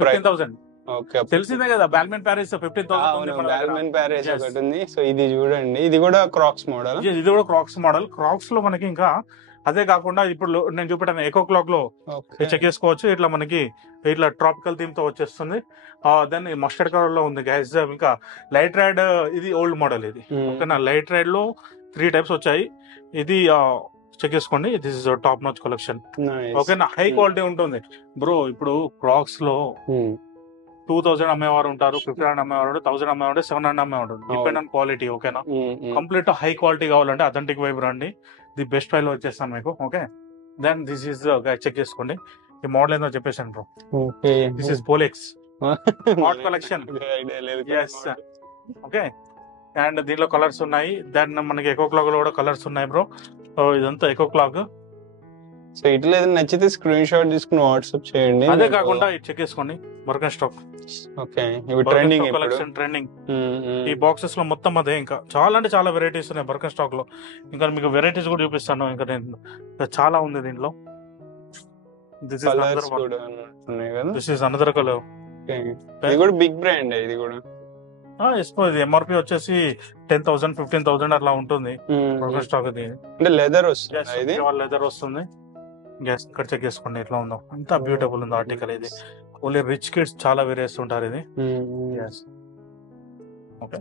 15,000. ఓకే, తెలిసిందే కదా బాల్మెన్ ప్యారిస్ 15,000. బాల్మెన్ ప్యారిస్ ఒకటి ఉంది. సో ఇది చూడండి, ఇది కూడా క్రాక్స్ మోడల్. ఇది కూడా క్రాక్స్ మోడల్. క్రాక్స్ లో మనకి ఇంకా అదే కాకుండా ఇప్పుడు నేను చూపెట్టాను ఎకో క్లాక్ లో చెక్ చేసుకోవచ్చు. ఇట్లా మనకి ఇట్లా ట్రాపికల్ థీమ్ తో వచ్చేస్తుంది. దెన్ మస్టర్డ్ కలర్ లో ఉంది గైస్. ఇంకా లైట్ రైడ్, ఇది ఓల్డ్ మోడల్. ఇది ఓకేనా. లైట్ రైడ్ లో 3 టైప్స్ వచ్చాయి. ఇది చెక్ చేసుకోండి. This is top notch collection. ఓకేనా, హై క్వాలిటీ ఉంటుంది బ్రో. ఇప్పుడు క్రాక్స్ లో 2000 అమ్మేవారు ఉంటారు, 1500 అమ్మేవారు ఉంటారు, 1000 అమ్మేవారు ఉంటారు, 700 అమ్మేవారు ఉంటారు. Depend on quality. ఓకేనా, కంప్లీట్ హై క్వాలిటీ కావాలంటే అథెంటిక్ వైబ్ రండి. ది బెస్ట్ ప్రైస్ లో వచ్చేస్తాను మీకు. Okay, then this is check చేసుకోండి. ఈ మోడల్ ఏందో చెప్పేసాను బ్రో. దిస్ ఇస్ పోలెక్స్ హాట్ కలెక్షన్. ఓకే, అండ్ దీంట్లో కలర్స్ ఉన్నాయి. దెన్ మనకి ఎకో క్లాక్ లో కూడా కలర్స్ ఉన్నాయి బ్రో. ఇదంతా ఎకో క్లాక్. సో ఇట్లా ఏదైనా నచ్చితే స్క్రీన్ షాట్ తీసుకుని వాట్సాప్ చేయండి. అదే కాకుండా చెక్ చేసుకోండి బర్గన్ స్టాక్. ఓకే, ఇప్పుడు ట్రెండింగ్ కలెక్షన్ ట్రెండింగ్. ఈ బాక్సెస్ లో మొత్తం అదే. ఇంకా చాలా అంటే చాలా వెరైటీస్ ఉన్నాయి బర్గన్ స్టాక్ లో. ఇంకా మీకు వెరైటీస్ కూడా చూపిస్తాను. ఇంకా నేను చాలా ఉంది దీంట్లో. This is another colour. ఇది కూడా బిగ్ బ్రాండ్. ఇది కూడా ఇది ఎంఆర్పి వచ్చేసి 10,000 15,000 అట్లా ఉంటుంది. బర్గన్ స్టాక్ ఇది అంటే లెదర్ వస్తుంది. లెదర్ వస్తుంది. గ్యాస్ ఇక్కడ చెక్ చేసుకోండి ఎట్లా ఉందో. అంతా బ్యూటిఫుల్ ఉంది ఆర్టికల్. ఇది ఓన్లీ రిచ్ కిడ్స్ చాలా వేరేస్ ఉంటారు. ఇది okay,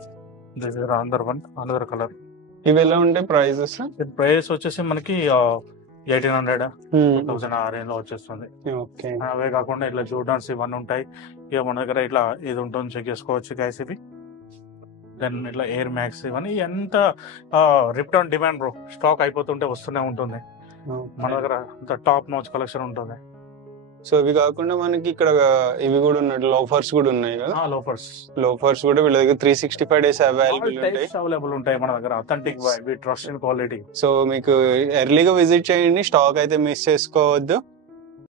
this is another colour. ఇవి ఎలా ఉంటాయి ప్రైజెస్? ప్రైస్ వచ్చేసి మనకి 1800 2000 ఆ రేంజ్ లో వచ్చేస్తుంది. అవే కాకుండా ఇట్లా జోర్డాన్స్ ఇవన్నీ ఉంటాయి. ఇక మన దగ్గర ఇట్లా ఇది ఉంటుంది, చెక్ చేసుకోవచ్చు గైస్. ఇవి దెన్ ఇట్లా ఎయిర్ మ్యాక్స్ ఇవన్నీ ఎంత రిప్టాన్ డిమాండ్ బ్రో. స్టాక్ అయిపోతుంటే వస్తూనే ఉంటుంది. మన దగ్గర టాప్ నాచ్ కలెక్షన్ ఉంటుంది. సో ఇవి కాకుండా మనకి ఇక్కడ ఇవి కూడా ఉన్నాయి, లోఫర్స్ కూడా ఉన్నాయి కదా. లోఫర్స్ కూడా వీళ్ళ దగ్గర 365 days అవైలబుల్ ఉంటాయి మన దగ్గర. Authentic trust and quality. So మీకు ఎర్లీగా విజిట్ చేయండి, స్టాక్ అయితే మిస్ చేసుకోవద్దు.